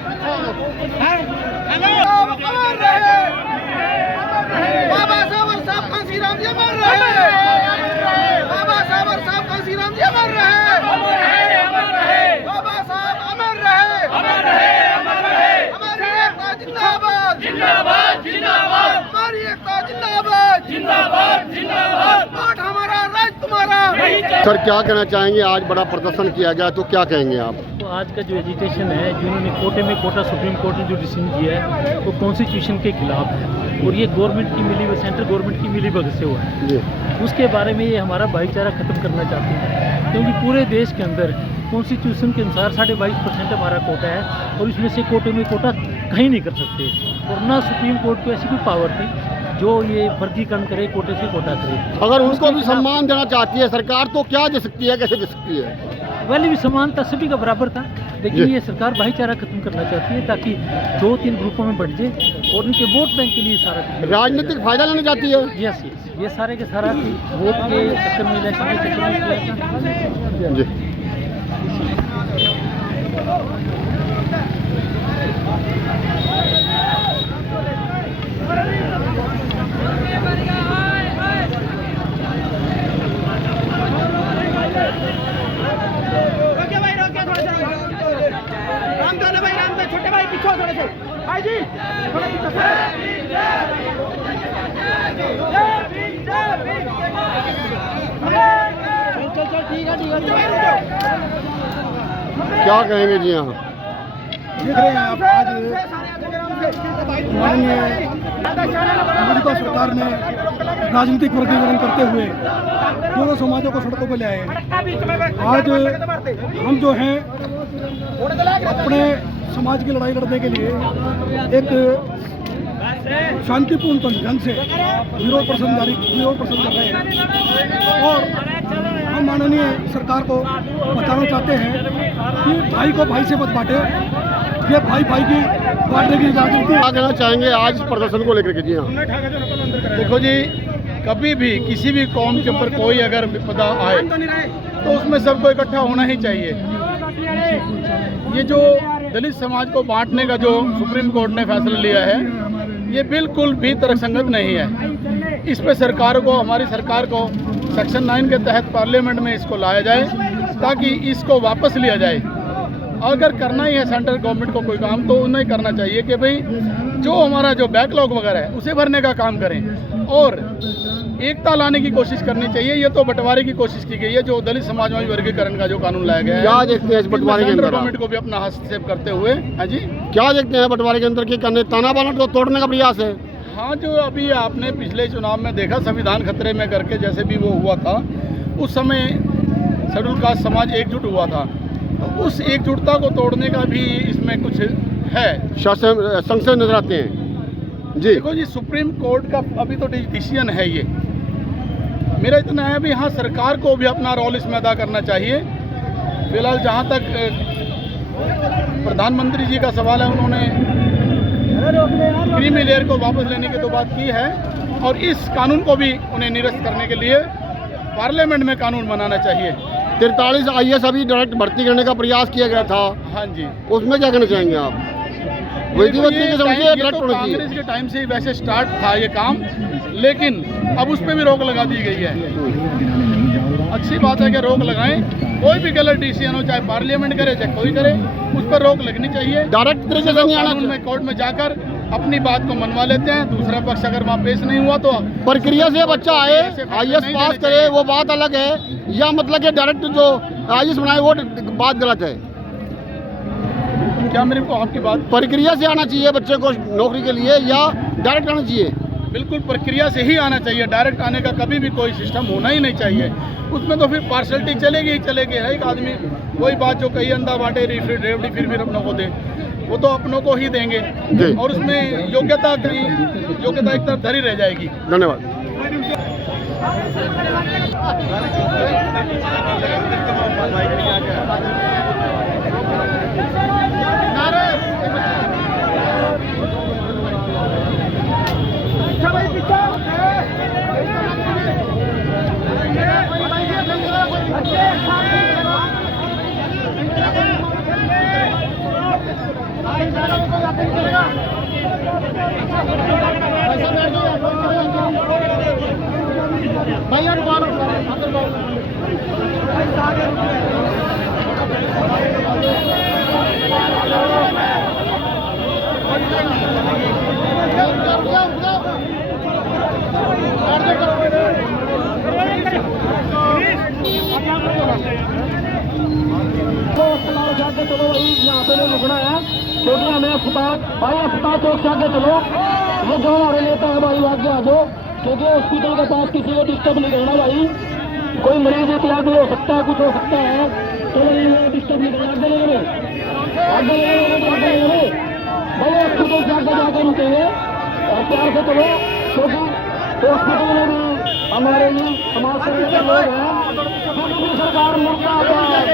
बाबा साहब और साहब कांसी राम जी अमर रहे। बाबा साहब और साहब कांसी राम जी अमर रहे। बाबा साहब अमर रहे। हमारी एकता जिंदाबाद, जिंदाबाद, जिंदाबाद। हमारी एकता जिंदाबाद, जिंदाबाद, जिंदाबाद। वोट हमारा, राज तुम्हारा। सर क्या कहना चाहेंगे? आज बड़ा प्रदर्शन किया गया, तो क्या कहेंगे आप? तो आज का जो एजिटेशन है, जिन्होंने कोटे में कोटा सुप्रीम कोर्ट ने जो डिसीजन किया है वो कॉन्स्टिट्यूशन के खिलाफ है, और ये गवर्नमेंट की सेंट्रल गवर्नमेंट की मिलीभगत से हुआ है। उसके बारे में ये हमारा भाईचारा खत्म करना चाहते हैं, क्योंकि पूरे देश के अंदर कॉन्स्टिट्यूशन के अनुसार 22.5% हमारा कोटा है, और इसमें से कोटे में कोटा कहीं नहीं कर सकते, और ना सुप्रीम कोर्ट को ऐसी कोई पावर थी जो ये वर्गीकरण करे, कोटे से कोटा करे। अगर उनको भी सम्मान देना चाहती है सरकार तो क्या दे सकती है, कैसे दे सकती है? पहले भी समानता सभी का बराबर था, लेकिन ये सरकार भाईचारा खत्म करना चाहती है ताकि 2-3 ग्रुपों में बढ़ जाए और उनके वोट बैंक के लिए सारा राजनीतिक फायदा लेना चाहती है। यस, ये सारे के सारा वोट के चक्कर में, इलेक्शन के चक्कर में। छोटे भाई पीछे थोड़े से भाई जी, थोड़ा पीछे चल ठीक है। क्या कहेंगे जी? हाँ देख रहे हैं आप, आज माननीय अमेरिका सरकार ने राजनीतिक वर्गीकरण करते हुए दोनों समाजों को सड़कों पर ले आए। आज हम जो हैं अपने समाज की लड़ाई लड़ने के लिए एक शांतिपूर्ण ढंग से विरोध प्रदर्शन कर रहे हैं, और हम माननीय सरकार को बताना चाहते हैं कि भाई को भाई से मत बांटे, ये भाई भाई की बांटने की राजनीति। क्या कहना चाहेंगे आज इस प्रदर्शन को लेकर के? जी हाँ, देखो जी, कभी भी किसी भी कौम के ऊपर कोई अगर विपदा आए तो उसमें सबको इकट्ठा होना ही चाहिए। ये जो दलित समाज को बांटने का जो सुप्रीम कोर्ट ने फैसला लिया है, ये बिल्कुल भी तर्कसंगत नहीं है। इस पे सरकार को, हमारी सरकार को सेक्शन 9 के तहत पार्लियामेंट में इसको लाया जाए ताकि इसको वापस लिया जाए। अगर करना ही है सेंट्रल गवर्नमेंट को कोई काम, तो उन्हें करना चाहिए कि भाई जो हमारा जो बैकलॉग वगैरह है उसे भरने का काम करें और एकता लाने की कोशिश करनी चाहिए। ये तो बंटवारे की कोशिश की गई है, जो दलित समाज में वर्गीकरण का जो कानून लाया गया है। क्या देखते हैं इस बंटवारे के अंदर? गवर्नमेंट को भी अपना हस्तक्षेप करते हुए, हाँ जी, क्या देखते हैं बंटवारे के अंदर की करने ताना बाना तो तोड़ने का प्रयास है? हाँ, जो अभी आपने पिछले चुनाव में देखा, संविधान खतरे में करके जैसे भी वो हुआ था, उस समय शेड्यूल कास्ट समाज एकजुट हुआ था, तो उस एकजुटता को तोड़ने का भी इसमें कुछ है, संशय नजर आते हैं जी। देखो जी, सुप्रीम कोर्ट का अभी तो डिसीजन है ये। मेरा इतना है भी, हाँ, सरकार को भी अपना रोल इसमें अदा करना चाहिए। फिलहाल जहाँ तक प्रधानमंत्री जी का सवाल है, उन्होंने क्रीमी लेयर को वापस लेने की तो बात की है और इस कानून को भी उन्हें निरस्त करने के लिए पार्लियामेंट में कानून बनाना चाहिए। 43 IAS अभी डायरेक्ट भर्ती करने का प्रयास किया गया था, हाँ जी, उसमें क्या कहना चाहेंगे आप? ये तो कांग्रेस के टाइम से ही वैसे स्टार्ट था ये काम, लेकिन अब उस पर भी रोक लगा दी गई है। अच्छी बात है कि रोक लगाएं, कोई भी गलत डिसीजन हो, चाहे पार्लियामेंट करे चाहे कोई करे, उस पर रोक लगनी चाहिए। डायरेक्ट तरीके से नहीं आना कानून में कोर्ट में जाकर अपनी बात को मनवा लेते हैं, दूसरा पक्ष अगर वहाँ पेश नहीं हुआ तो प्रक्रिया से बच्चा आए, IAS पास करे, वो बात अलग है, या मतलब कि डायरेक्ट जो IAS बनाए वो बात गलत है? क्या मेरे को आपकी बात, प्रक्रिया से आना चाहिए बच्चे को नौकरी के लिए या डायरेक्ट आना चाहिए? बिल्कुल प्रक्रिया से ही आना चाहिए, डायरेक्ट आने का कभी भी कोई सिस्टम होना ही नहीं चाहिए। उसमें तो फिर पार्शलिटी चलेगी ही चलेगी। एक आदमी कोई बात जो कही अंधा बांटे रेवड़ी फिर अपनों को दे, वो तो अपनों को ही देंगे और उसमें योग्यता एक तरफ धरी रह जाएगी। धन्यवाद। चलो भाई, यहाँ पे नहीं रुकना है क्योंकि हमें अस्पताल चौक से आगे चलो। ये जो हमारे नेता है भाई, आगे आ जाओ, क्योंकि हॉस्पिटल के पास किसी को डिस्टर्ब नहीं करना भाई। कोई मरीज एहतियात भी हो सकता है, कुछ हो सकता है, चलो ये डिस्टर्ब नहीं करना। आगे लगे भाई, हॉस्पिटल से आगे जाकर रुकेंगे और प्यार से चलो, क्योंकि हॉस्पिटल में भी हमारे ये समाज सेवी के लोग हैं। सरकार मुर्दाबाद।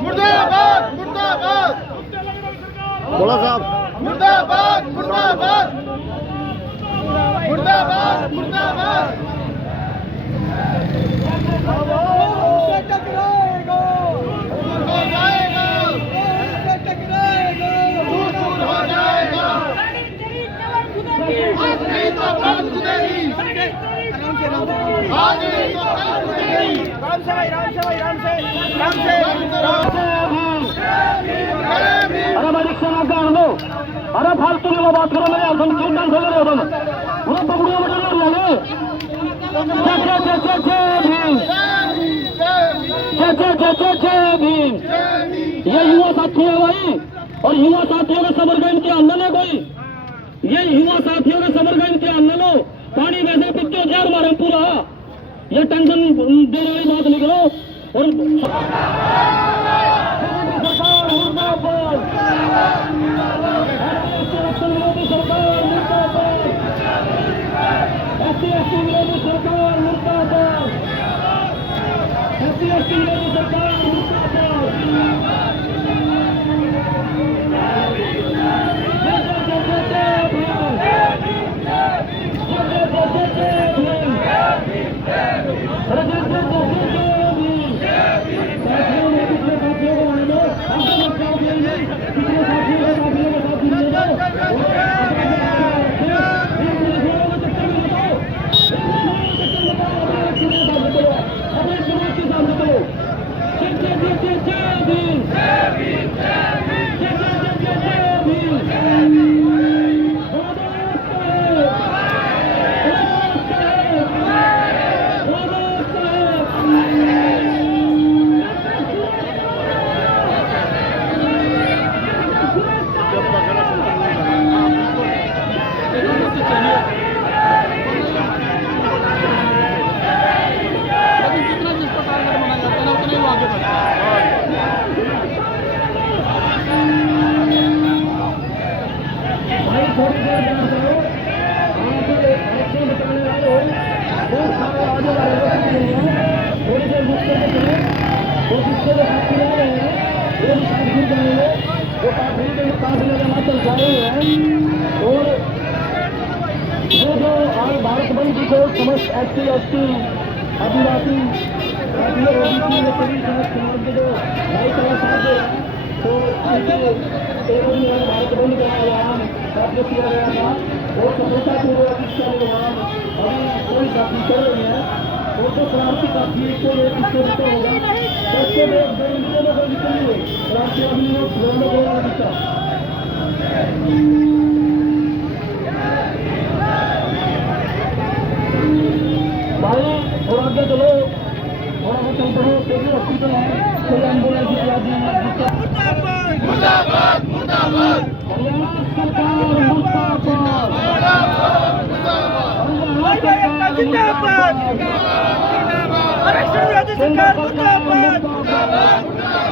मुर्दाबाद मुर्दाबाद, बोला साहब, मुर्दाबाद मुर्दाबाद मुर्दाबाद मुर्दाबाद। अरे मैं रिक्शा में कर लो, अरे फालतू में बात करो, मेरे तुम क्यों टेंशन ले रहे हो? तुम पूरा पकड़िया बजा लगे। ये युवा साथी है भाई, और युवा साथियों का सबर का इम्तिहान न लो कोई। ये युवा साथियों का सबर का इम्तिहान न लो। पानी वैसे पिछो जार मारे पूरा, ये टेंशन देने वाली बात नहीं करो। और सरकार करके चले, और जिससे जो साथी रह रहे हैं वो भी साथ गिर जाएंगे, वो काफिले के मात्र जा रहे हैं। और ये जो आज भारत बंद की जो समस्त SC ST आदिवासी जातियों OBC में सभी समस्त समाज के जो भाईचारा साथ दे रहे हैं, तो इनके एक दिन भारत बंद का आह्वान स्थापित किया गया था और सफलतापूर्वक इसका निर्वहन अभी कोई साथी कर रहे हैं। और तो क्रांति साथी को इससे होगा उसके लोग दो इंडिया में निकलेंगे क्रांति अभी लोग दोनों भाई और आगे चलो, थोड़ा सा चलते हो, क्योंकि हॉस्पिटल है, कोई एम्बुलेंस इत्यादि मुर्दाबाद मुर्दाबाद जिंदाबाद, आरक्षण विरोधी सरकार मुर्दाबाद,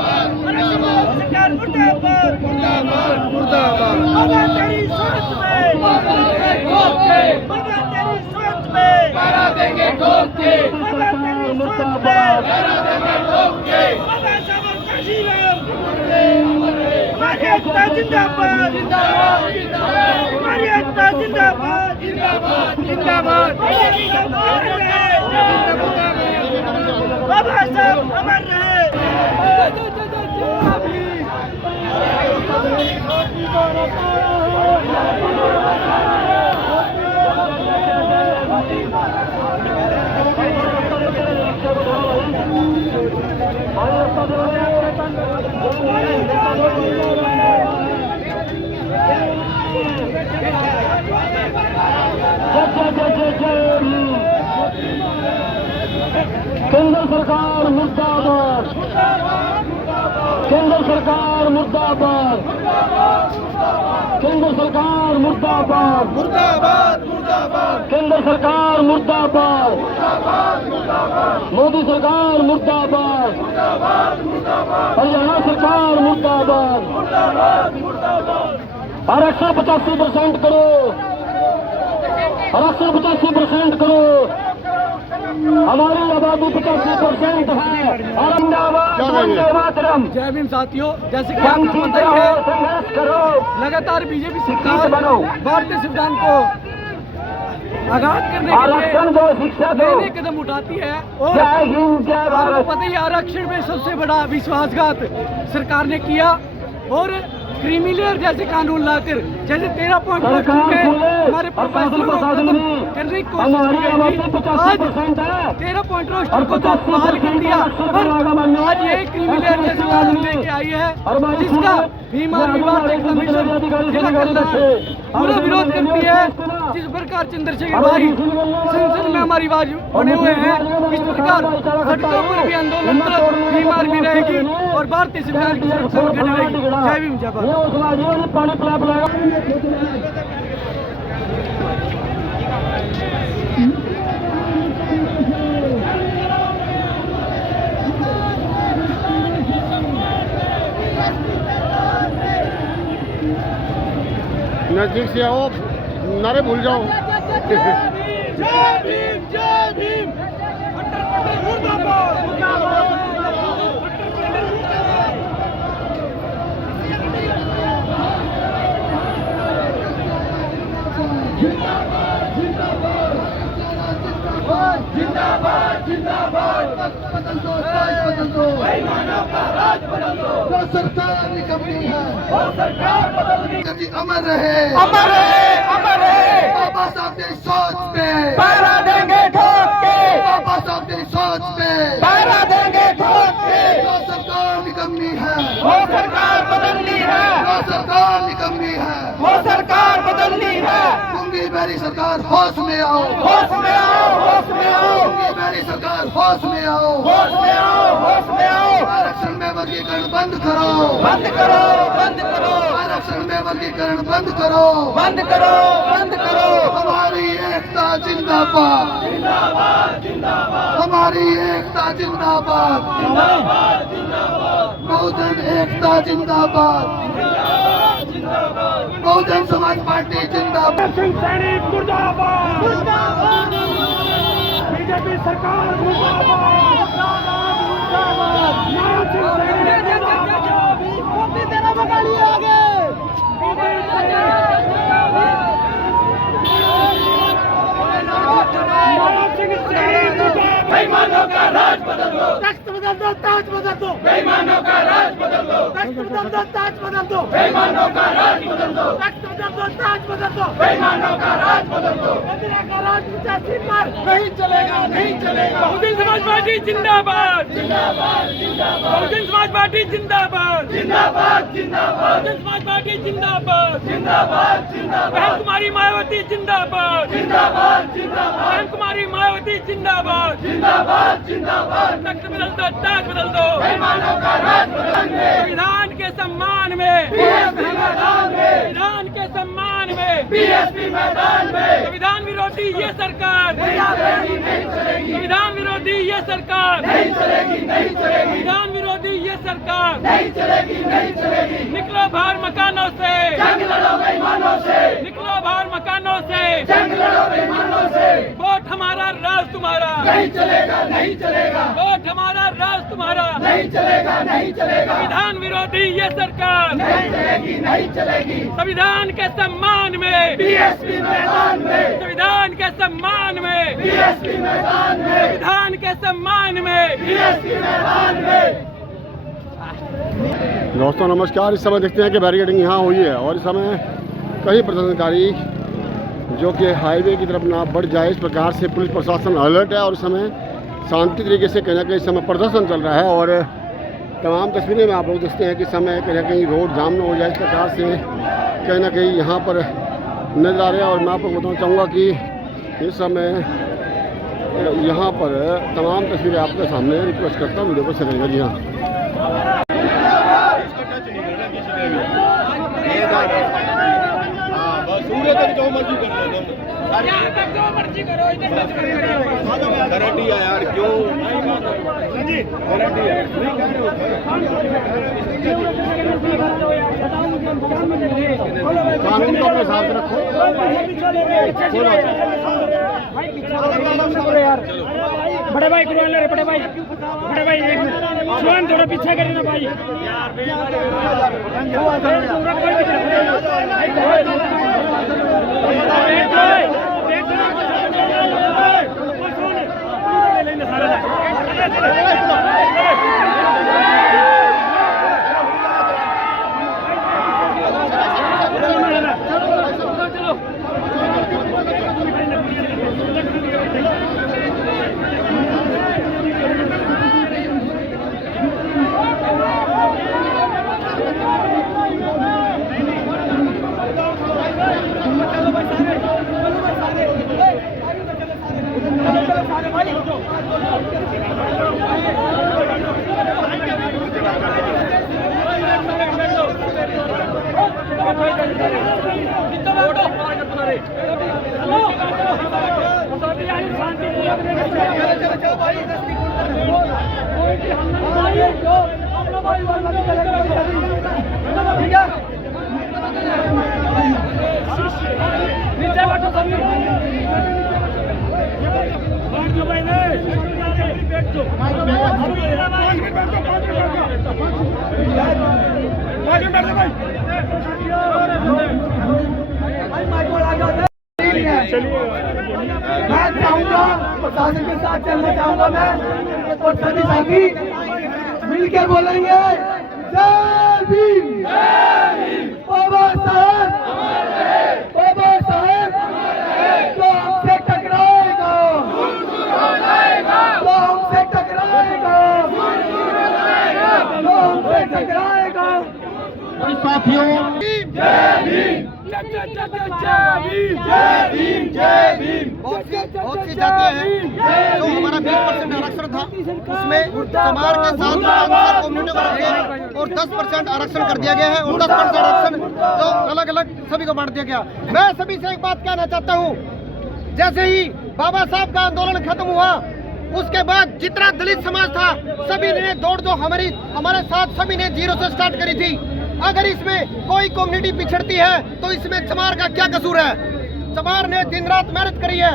आरक्षण विरोधी सरकार मुर्दाबाद, मुर्दाबाद बाबा तेरी सोच में, बाबा तेरी सोच में, करा देंगे ठोक के, बाबा तेरी सोच में, करा देंगे ठोक के, बाबा साहब का जीवन, हमारी एकता जिंदाबाद, हमारी एकता जिंदाबाद, जिंदाबाद, बाबा साहब अमर रहे। केंद्र सरकार मुर्दाबाद, केंद्र सरकार मुर्दाबाद, केंद्र सरकार मुर्दाबाद, मुर्दाबाद मुर्दाबाद केंद्र सरकार मुर्दाबाद, मोदी सरकार मुर्दाबाद, हरियाणा सरकार मुर्दाबाद, आरक्षण 85% करो, आरक्षण 85% करो, हमारी आबादी 85% है। वंदे मातरम। जय भीम साथियों, जैसे कि आपको पता ही है, संघर्ष करो, लगातार बीजेपी सरकार बनो, भारतीय संविधान को आघात करने के लिए नए कदम उठाती है और आपको पता ही आरक्षण में सबसे बड़ा विश्वासघात सरकार ने किया और क्रीमी लेयर जैसे कानून लाकर जैसे 13 पॉइंट हमारे प्रोफेसर को खत्म करने की कोशिश की। आज 13 पॉइंट रोस्टर को तो बहाल कर दिया और आज ये क्रीमी लेयर जैसे कानून लेके आई है जिसका भीम आर्मी वार्ता कमीशन जिला कल्याण पूरा विरोध करती है। जिस प्रकार चंद्रशेखर भाई संसद में हमारी आवाज बने हुए हैं, इस प्रकार सड़कों पर भी आंदोलन भीम आर्मी रहेगी और भारतीय संविधान की सुरक्षा में खड़ी रहेगी। जय भीम जय भारत। नजदीक से आओ, नारे भूल जाओ। जय भीम जय भीम, मुर्दाबाद मुर्दाबाद। जिंदाबाद जिंदाबाद, बदल दो, बदल दो, बेईमानों का राज बदल दो, जो सरकार निकम्मी है वो सरकार बदलनी चाहिए। अमर रहे, अमर रहे, अमर रहे, बाबा साहब तेरी सोच पे पहरा देंगे ठोक के, बाबा साहब तेरी सोच पे पहरा देंगे ठोक के, जो सरकार निकम्मी है वो सरकार बदलनी है, जो सरकार निकम्मी है वो सरकार बदलनी है। कुंगी मेरी सरकार होश में आओ, होश में आओ, होश में आओ, मेरी सरकार होश में आओ, होश में आओ, होश में आओ। आरक्षण में वर्गीकरण बंद करो, बंद करो, बंद करो, आरक्षण में वर्गीकरण बंद करो, बंद करो, बंद करो। हमारी एकता जिंदाबाद, जिंदाबाद, जिंदाबाद, हमारी एकता जिंदाबाद, जिंदाबाद, जिंदाबाद, बहुजन एकता जिंदाबाद, जिंदाबाद, जिंदाबाद, बहुजन समाज पार्टी जिंदाबाद। सैनिक मुर्दाबाद, बीजेपी सरकार मुर्दाबाद। बेईमानों का राज बदल दो, तख्त बदल दो, ताज बदल दो, बेईमानों का राज बदल दो, तख्त बदल दो, ताज बदल दो, बेईमानों का राज बदल दो, तख्त बदल दो, ताज बदल दो, बेईमानों का राज बदल दो। इंदिरा का राज पिचासी पर नहीं चलेगा, नहीं चलेगा। बहुजन समाज पार्टी जिंदाबाद, जिंदाबाद, जिंदाबाद। बहुजन समाज पार्टी जिंदाबाद, जिंदाबाद, जिंदाबाद। बहुजन समाज पार्टी जिंदाबाद, जिंदाबाद, जिंदाबाद। बहन कुमारी मायावती जिंदाबाद, जिंदाबाद, जिंदाबाद। बहन कुमारी मायावती जिंदाबाद, जिंदाबाद, जिंदाबाद। तख्त बदल दो, ताज बदल दो, बेईमानों का राज बदलेंगे। संविधान के सम्मान में बीएसपी मैदान में, संविधान के सम्मान में बीएसपी मैदान में। संविधान विरोधी ये सरकार नहीं चलेगी, संविधान विरोधी ये सरकार नहीं चलेगी, नहीं चलेगी। संविधान विरोधी ये सरकार नहीं चलेगी, नहीं चलेगी। निकलो बाहर मकानों से, जंग लड़ो बेईमानों से, निकलो बाहर मकानों से, जंग लड़ो बेईमानों से। वोट हमारा, राज तुम्हारा नहीं चलेगा, नहीं चलेगा। वोट हमारा, राज तुम्हारा नहीं चलेगा, नहीं चलेगा। संविधान विरोधी ये सरकार नहीं चलेगी, नहीं चलेगी। संविधान के सम्मान में बीएसपी मैदान में, संविधान के सम्मान में बीएसपी मैदान में, संविधान के सम्मान में बीएसपी मैदान में। दोस्तों नमस्कार। इस समय देखते हैं कि बैरिकेडिंग यहाँ हुई है और इस समय कई प्रदर्शनकारी जो कि हाईवे की तरफ ना बढ़ जाए, इस प्रकार से पुलिस प्रशासन अलर्ट है और इस समय शांति तरीके से कहीं ना कहीं इस समय प्रदर्शन चल रहा है। और तमाम तस्वीरें में आप लोग देखते हैं कि समय कहीं ना कहीं रोड जाम न हो जाए, इस प्रकार से कहीं ना कहीं यहाँ पर नजर आ रहे हैं। और मैं आपको बताना चाहूँगा कि इस समय यहाँ पर तमाम तस्वीरें आपके सामने रिक्वेस्ट करता हूँ वीडियो को शेयर करेंगे। जी हाँ, जो मर्जी कर लो, जो मर्जी करो, गारंटी है यार, क्यों गारंटी है। कानून को अपने साथ रखो। बड़े भाई बड़े भाई, बड़े भाई एक मिनट स्वयं थोड़ा पीछे करें ना भाई। मैं चाहूँगा प्रशासन के साथ चलना चाहूँगा मैं, और सभी साथी मिलकर बोलेंगे जय भीम, बाबा साहेब, बाबा साहेब। तो हमसे टकराएगा, तो हमसे टकराएगा, तो हमसे टकराएगा। साथियों जय भीम, बहुत सी जातियां हैं जो हमारा 20% आरक्षण था उसमें समाज के साथ कम्युनिटी और 10% आरक्षण कर दिया गया है। और 10% आरक्षण जो अलग अलग सभी को बांट दिया गया। मैं सभी से एक बात कहना चाहता हूँ, जैसे ही बाबा साहब का आंदोलन खत्म हुआ उसके बाद जितना दलित समाज था सभी ने दौड़ जो हमारे साथ सभी ने 0 से स्टार्ट करी थी। अगर इसमें कोई कम्युनिटी पिछड़ती है तो इसमें चमार का क्या कसूर है? चमार ने दिन रात मेहनत करी है,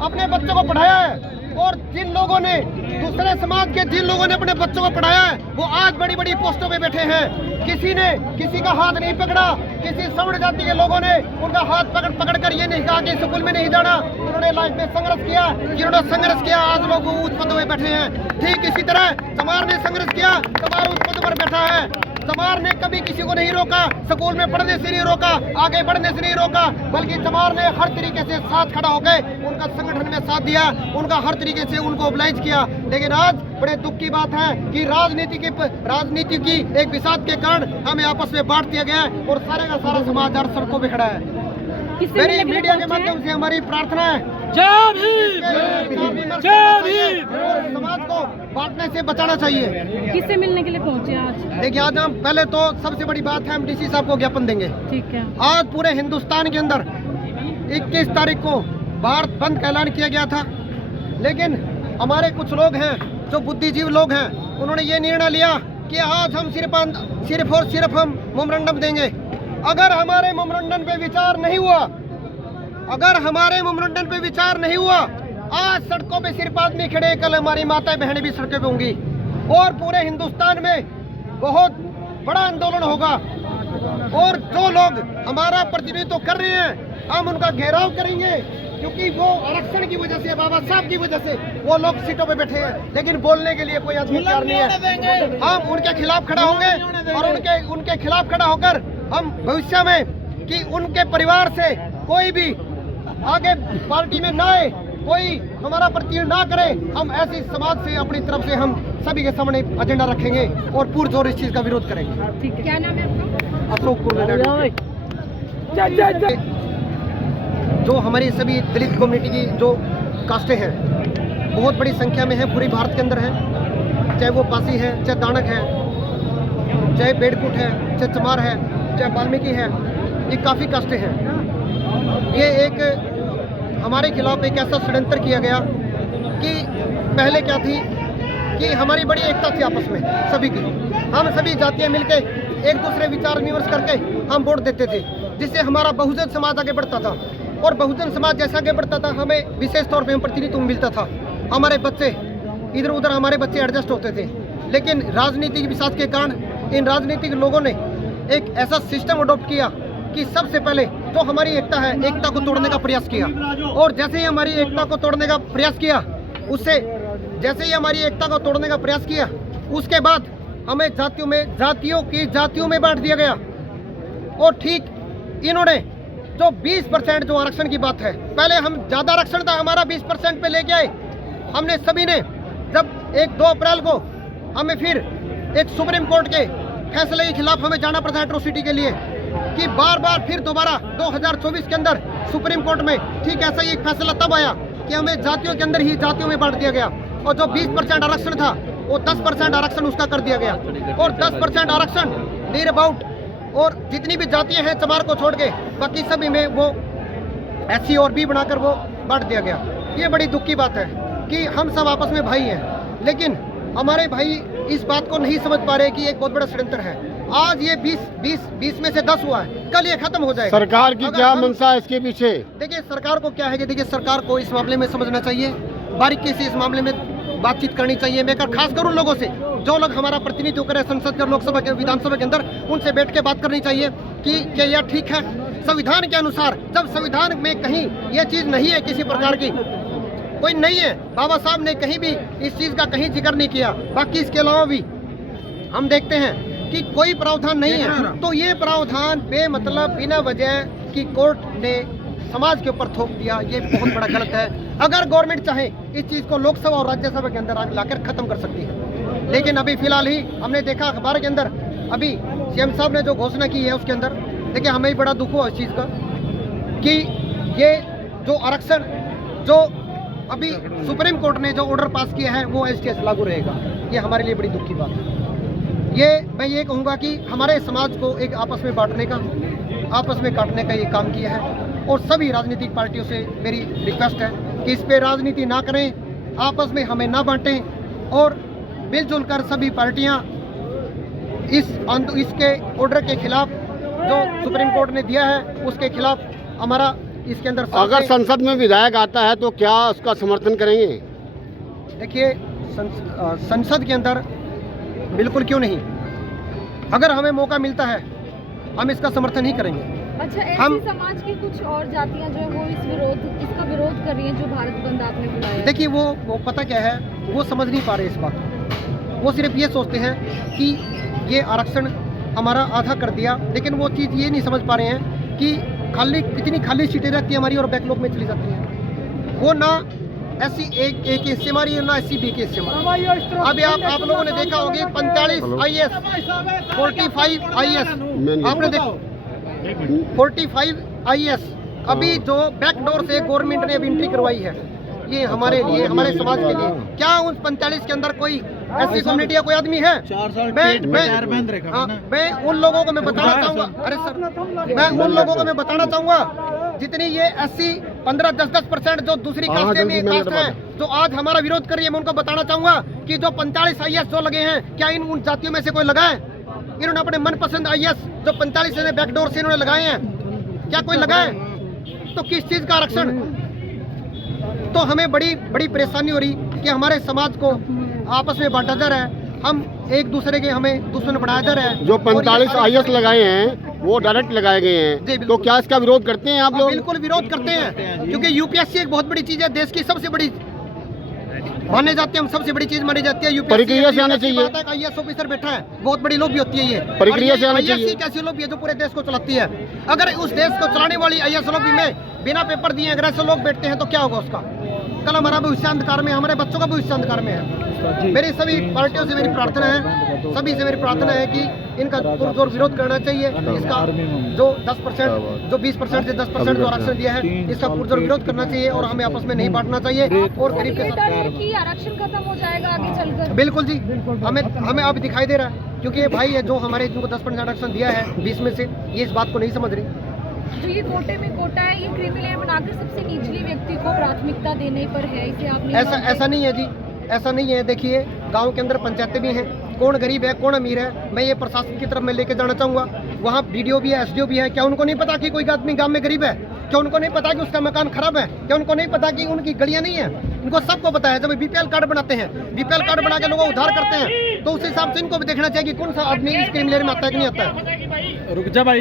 अपने बच्चों को पढ़ाया है। और जिन लोगों ने दूसरे समाज के जिन लोगों ने अपने बच्चों को पढ़ाया है वो आज बड़ी बड़ी पोस्टों पे बैठे हैं। किसी ने किसी का हाथ नहीं पकड़ा, किसी सवर्ण जाति के लोगों ने उनका हाथ पकड़ कर ये नहीं कहा कि स्कूल में नहीं जाना। उन्होंने लाइफ में संघर्ष किया, जिन्होंने संघर्ष किया आज लोग उच्च पदों में बैठे हैं। ठीक इसी तरह चमार ने संघर्ष किया, चमार उच्च पद पर बैठा है। चमार ने कभी किसी को नहीं रोका, स्कूल में पढ़ने से नहीं रोका, आगे बढ़ने से नहीं रोका, बल्कि चमार ने हर तरीके से साथ खड़ा होकर उनका संगठन में साथ दिया, उनका हर तरीके से उनको ओबलाइज किया। लेकिन आज बड़े दुख की बात है कि राजनीति की एक विषाद के कारण हमें आपस में बांट दिया गया है और सारे का सारा समाज आज सड़कों पे खड़ा है। मेरी मीडिया के माध्यम से हमारी प्रार्थना है समाज को बांटने से बचाना चाहिए। किससे मिलने के लिए पहुंचे आज? देखिए आज हम पहले तो सबसे बड़ी बात है हम डीसी साहब को ज्ञापन देंगे। ठीक है। आज पूरे हिंदुस्तान के अंदर 21 तारीख को भारत बंद का ऐलान किया गया था, लेकिन हमारे कुछ लोग हैं जो बुद्धिजीवी लोग हैं, उन्होंने ये निर्णय लिया कि आज हम सिर्फ और सिर्फ हम मेमोरेंडम देंगे। अगर हमारे मेमोरेंडम पे विचार नहीं हुआ, आज सड़कों पे सिर्फ आदमी खड़े, कल हमारी माताएं बहनें भी सड़कों पे होंगी और पूरे हिंदुस्तान में बहुत बड़ा आंदोलन होगा। और जो लोग हमारा प्रतिनिधित्व कर रहे हैं हम उनका घेराव करेंगे, क्योंकि वो आरक्षण की वजह से, बाबा साहब की वजह से वो लोग सीटों पे बैठे हैं, लेकिन बोलने के लिए कोई आदमी तैयार नहीं है। हम उनके खिलाफ खड़ा होंगे और उनके खिलाफ खड़ा होकर हम भविष्य में कि उनके परिवार से कोई भी आगे पार्टी में ना आए, कोई हमारा प्रतिनिधित्व ना करे। हम ऐसी समाज से अपनी तरफ से हम सभी के सामने एजेंडा रखेंगे और पुरजोर इस चीज का विरोध करेंगे। ठीक है। क्या नाम है आपका? अशोक कुमार। जो हमारी सभी दलित कम्युनिटी की जो कास्टें हैं बहुत बड़ी संख्या में है, पूरी भारत के अंदर है, चाहे वो पासी है, चाहे दानक है, चाहे बेड़कुट है, चाहे चमार है, चाहे वाल्मीकि है, ये काफ़ी कास्टें हैं। ये एक हमारे खिलाफ एक ऐसा षड्यंत्र किया गया कि पहले क्या थी कि हमारी बड़ी एकता थी आपस में सभी की, हम सभी जातियाँ मिलके एक दूसरे विचार विमर्श करके हम वोट देते थे, जिससे हमारा बहुजन समाज आगे बढ़ता था। और बहुजन समाज जैसा आगे बढ़ता था हमें विशेष तौर पे हम प्रतिनिधित्व मिलता था, हमारे बच्चे इधर उधर हमारे बच्चे एडजस्ट होते थे। लेकिन राजनीतिक विषाद के कारण इन राजनीतिक लोगों ने एक ऐसा सिस्टम अडॉप्ट किया कि सबसे पहले जो हमारी एकता है, एकता को तोड़ने का प्रयास किया। और जैसे ही हमारी एकता को तोड़ने का प्रयास किया, उसके बाद हमें जातियों में बांट दिया गया। और ठीक इन्होंने जो 20% जो आरक्षण की बात है, पहले हम ज़्यादा आरक्षण था हमारा 20% पे लेके आए। हमने सभी ने जब 2 अप्रैल को हमें फिर एक सुप्रीम कोर्ट के फैसले के खिलाफ हमें जाना पड़ता है एट्रोसिटी के लिए, कि बार फिर दोबारा 2024 के अंदर सुप्रीम कोर्ट में ठीक ऐसा ही एक फैसला तब आया कि हमें जातियों के अंदर ही जातियों में बांट दिया गया। और जो 20% आरक्षण था वो 10% आरक्षण उसका कर दिया गया। और 10% आरक्षण नियर अबाउट, और जितनी भी जातियां हैं चमार को छोड़ के बाकी सभी में वो SC और B बनाकर वो बांट दिया गया। ये बड़ी दुख की बात है कि हम सब आपस में भाई हैं, लेकिन हमारे भाई इस बात को नहीं समझ पा रहे कि एक बहुत बड़ा षड्यंत्र है। आज ये 20 में से 10 हुआ है, कल ये खत्म हो जाएगा। सरकार की क्या मंशा है इसके पीछे? देखिए सरकार को क्या है कि देखिए सरकार को इस मामले में समझना चाहिए, बारीकी से इस मामले में बातचीत करनी चाहिए। मैं खासकर उन लोगों से जो लोग हमारा प्रतिनिधित्व करें संसद के, लोकसभा के, विधानसभा के अंदर, उनसे बैठ के बात करनी चाहिए कि क्या यह ठीक है संविधान के अनुसार। जब संविधान में कहीं यह चीज़ नहीं है, किसी प्रकार की कोई नहीं है, बाबा साहब ने कहीं भी इस चीज़ का कहीं जिक्र नहीं किया। बाकी इसके अलावा भी हम देखते हैं कि कोई प्रावधान नहीं है, तो ये प्रावधान बेमतलब बिना वजह की कोर्ट ने समाज के ऊपर थोप दिया, ये बहुत बड़ा गलत है। अगर गवर्नमेंट चाहे इस चीज़ को लोकसभा और राज्यसभा के अंदर लाकर खत्म कर सकती है, लेकिन अभी फिलहाल ही हमने देखा अखबार के अंदर अभी CM साहब ने जो घोषणा की है उसके अंदर, देखिए हमें बड़ा दुख हुआ इस चीज़ का कि ये जो आरक्षण जो अभी सुप्रीम कोर्ट ने जो ऑर्डर पास किया है वो STS लागू रहेगा। ये हमारे लिए बड़ी दुख की बात है। मैं ये कहूँगा कि हमारे समाज को एक आपस में बांटने का, आपस में काटने का ये काम किया है। और सभी राजनीतिक पार्टियों से मेरी रिक्वेस्ट है कि इस पे राजनीति ना करें, आपस में हमें ना बांटें और मिलजुल कर सभी पार्टियां इसके ऑर्डर के खिलाफ जो सुप्रीम कोर्ट ने दिया है उसके खिलाफ हमारा इसके अंदर। अगर संसद में विधायक आता है तो क्या उसका समर्थन करेंगे? देखिए संसद के अंदर बिल्कुल क्यों नहीं, अगर हमें मौका मिलता है हम इसका समर्थन ही करेंगे। अच्छा, ऐसी समाज की कुछ और जातियां जो है वो इसका विरोध कर रही हैं जो भारत बंद आपने बुलाया है। देखिए वो पता क्या है, वो समझ नहीं पा रहे इस बात को। वो सिर्फ ये सोचते हैं कि ये आरक्षण हमारा आधा कर दिया, लेकिन वो चीज़ ये नहीं समझ पा रहे हैं कि कितनी खाली सीटें रहती है हमारी और बैकलॉग में चली जाती हैं। वो ना SC A के हिस्से मारी है, ना SC B के हिस्से मारी। अभी आप लोगों ने देखा होगी 45 IS 45 IS आपने देखा 45 IS अभी जो बैकडोर से गवर्नमेंट ने अभी एंट्री करवाई है, ये हमारे लिए, हमारे समाज के लिए। क्या उन 45 के अंदर कोई ऐसी कम्युनिटी या कोई आदमी है? मैं उन लोगों को मैं बताना चाहूँगा, अरे सर मैं उन लोगों को मैं बताना चाहूँगा जितनी ये SC 15-10% जो दूसरी कास्ट है जो आज हमारा विरोध कर रही है, मैं उनको बताना चाहूँगा कि जो 45 IS जो लगे हैं, क्या इन उन जातियों में से कोई लगा है? इन्होंने अपने मनपसंद IS जो 45 ने बैकडोर से इन्होंने लगाए हैं, क्या कोई लगा है? तो किस चीज़ का आरक्षण? तो हमें बड़ी परेशानी हो रही कि हमारे समाज को आपस में बांटा जा रहा है, हम एक दूसरे के हमें दुश्मन बनाया जा रहा है। जो 45 IS लगाए हैं वो डायरेक्ट लगाए गए हैं, तो क्या इसका विरोध करते हैं आप लोग? बिल्कुल विरोध करते हैं, क्योंकि UPSC एक बहुत बड़ी चीज़ है, देश की सबसे बड़ी माने जाते हैं, हम सबसे बड़ी चीज मानी जाती है। प्रक्रिया से आना चाहिए। IAS ऑफिसर बैठा है, बहुत बड़ी लॉबी होती है ये, प्रक्रिया से आना चाहिए। कैसी लॉबी है जो पूरे देश को चलाती है? अगर उस देश को चलाने वाली IAS लॉबी में बिना पेपर दिए अगर ऐसे लोग बैठते हैं तो क्या होगा उसका? कल हमारा भविष्य अंधकार में, हमारे बच्चों का भविष्य अंधकार में है। मेरी सभी पार्टियों से मेरी प्रार्थना है, सभी से मेरी प्रार्थना है कि इनका पुरजोर विरोध करना चाहिए। इसका जो 10% जो 20% से 10% जो आरक्षण दिया है, इसका पुरजोर विरोध करना चाहिए और हमें आपस में नहीं बांटना चाहिए। और गरीब के साथ आरक्षण खत्म हो जाएगा आगे चलकर? बिल्कुल जी, हमें अब दिखाई दे रहा है, क्योंकि ये भाई है जो हमारे जिनको 10% आरक्षण दिया है 20 में से, ये इस बात को नहीं समझ रही। जो ये कोटे में कोटा है, ये क्रीमी लेयर बनाकर सबसे निचले व्यक्ति को प्राथमिकता देने पर है, इसे आपने ऐसा नहीं है जी, ऐसा नहीं है। देखिए गांव के अंदर पंचायतें भी हैं, कौन गरीब है कौन अमीर है, मैं ये प्रशासन की तरफ मैं लेके जाना चाहूँगा। वहाँ BDO भी है, SDO भी है, क्या उनको नहीं पता कि कोई आदमी गांव में गरीब है? क्या उनको नहीं पता कि उसका मकान खराब है? क्या उनको नहीं पता कि उनकी गलियाँ नहीं है? इनको सबको पता है। जब BPL कार्ड बनाते हैं, BPL कार्ड बना के लोगों को उधार करते हैं, तो उस हिसाब से इनको भी देखना चाहिए कि कौन सा आदमी इस क्रीमी लेयर में आता है कि नहीं आता है। रुक जा भाई,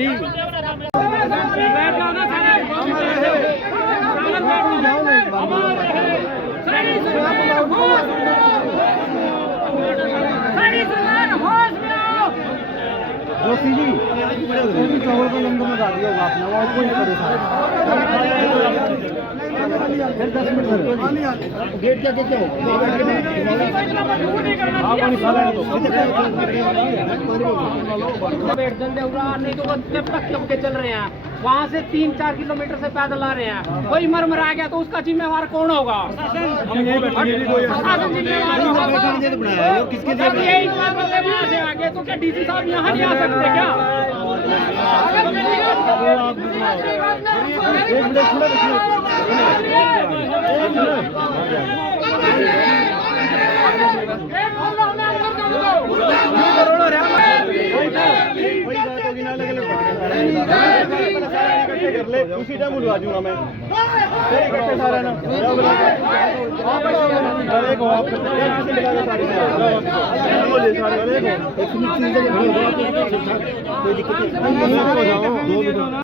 जोशी जी चावल का लंगर में डाल दिया होगा आपने, वो कोई परेशान फिर 10 मिनट गेट क्या क्या नहीं तो जब तक कब के चल रहे हैं, वहाँ से 3-4 किलोमीटर से पैदल आ रहे हैं, कोई मर आ गया तो उसका जिम्मेवार कौन होगा? वहाँ से आगे तो क्या DC साहब यहाँ नहीं आ सकते क्या? उसी टाइम बुलवा दूंगा मैं। कोई दिक्कत नहीं।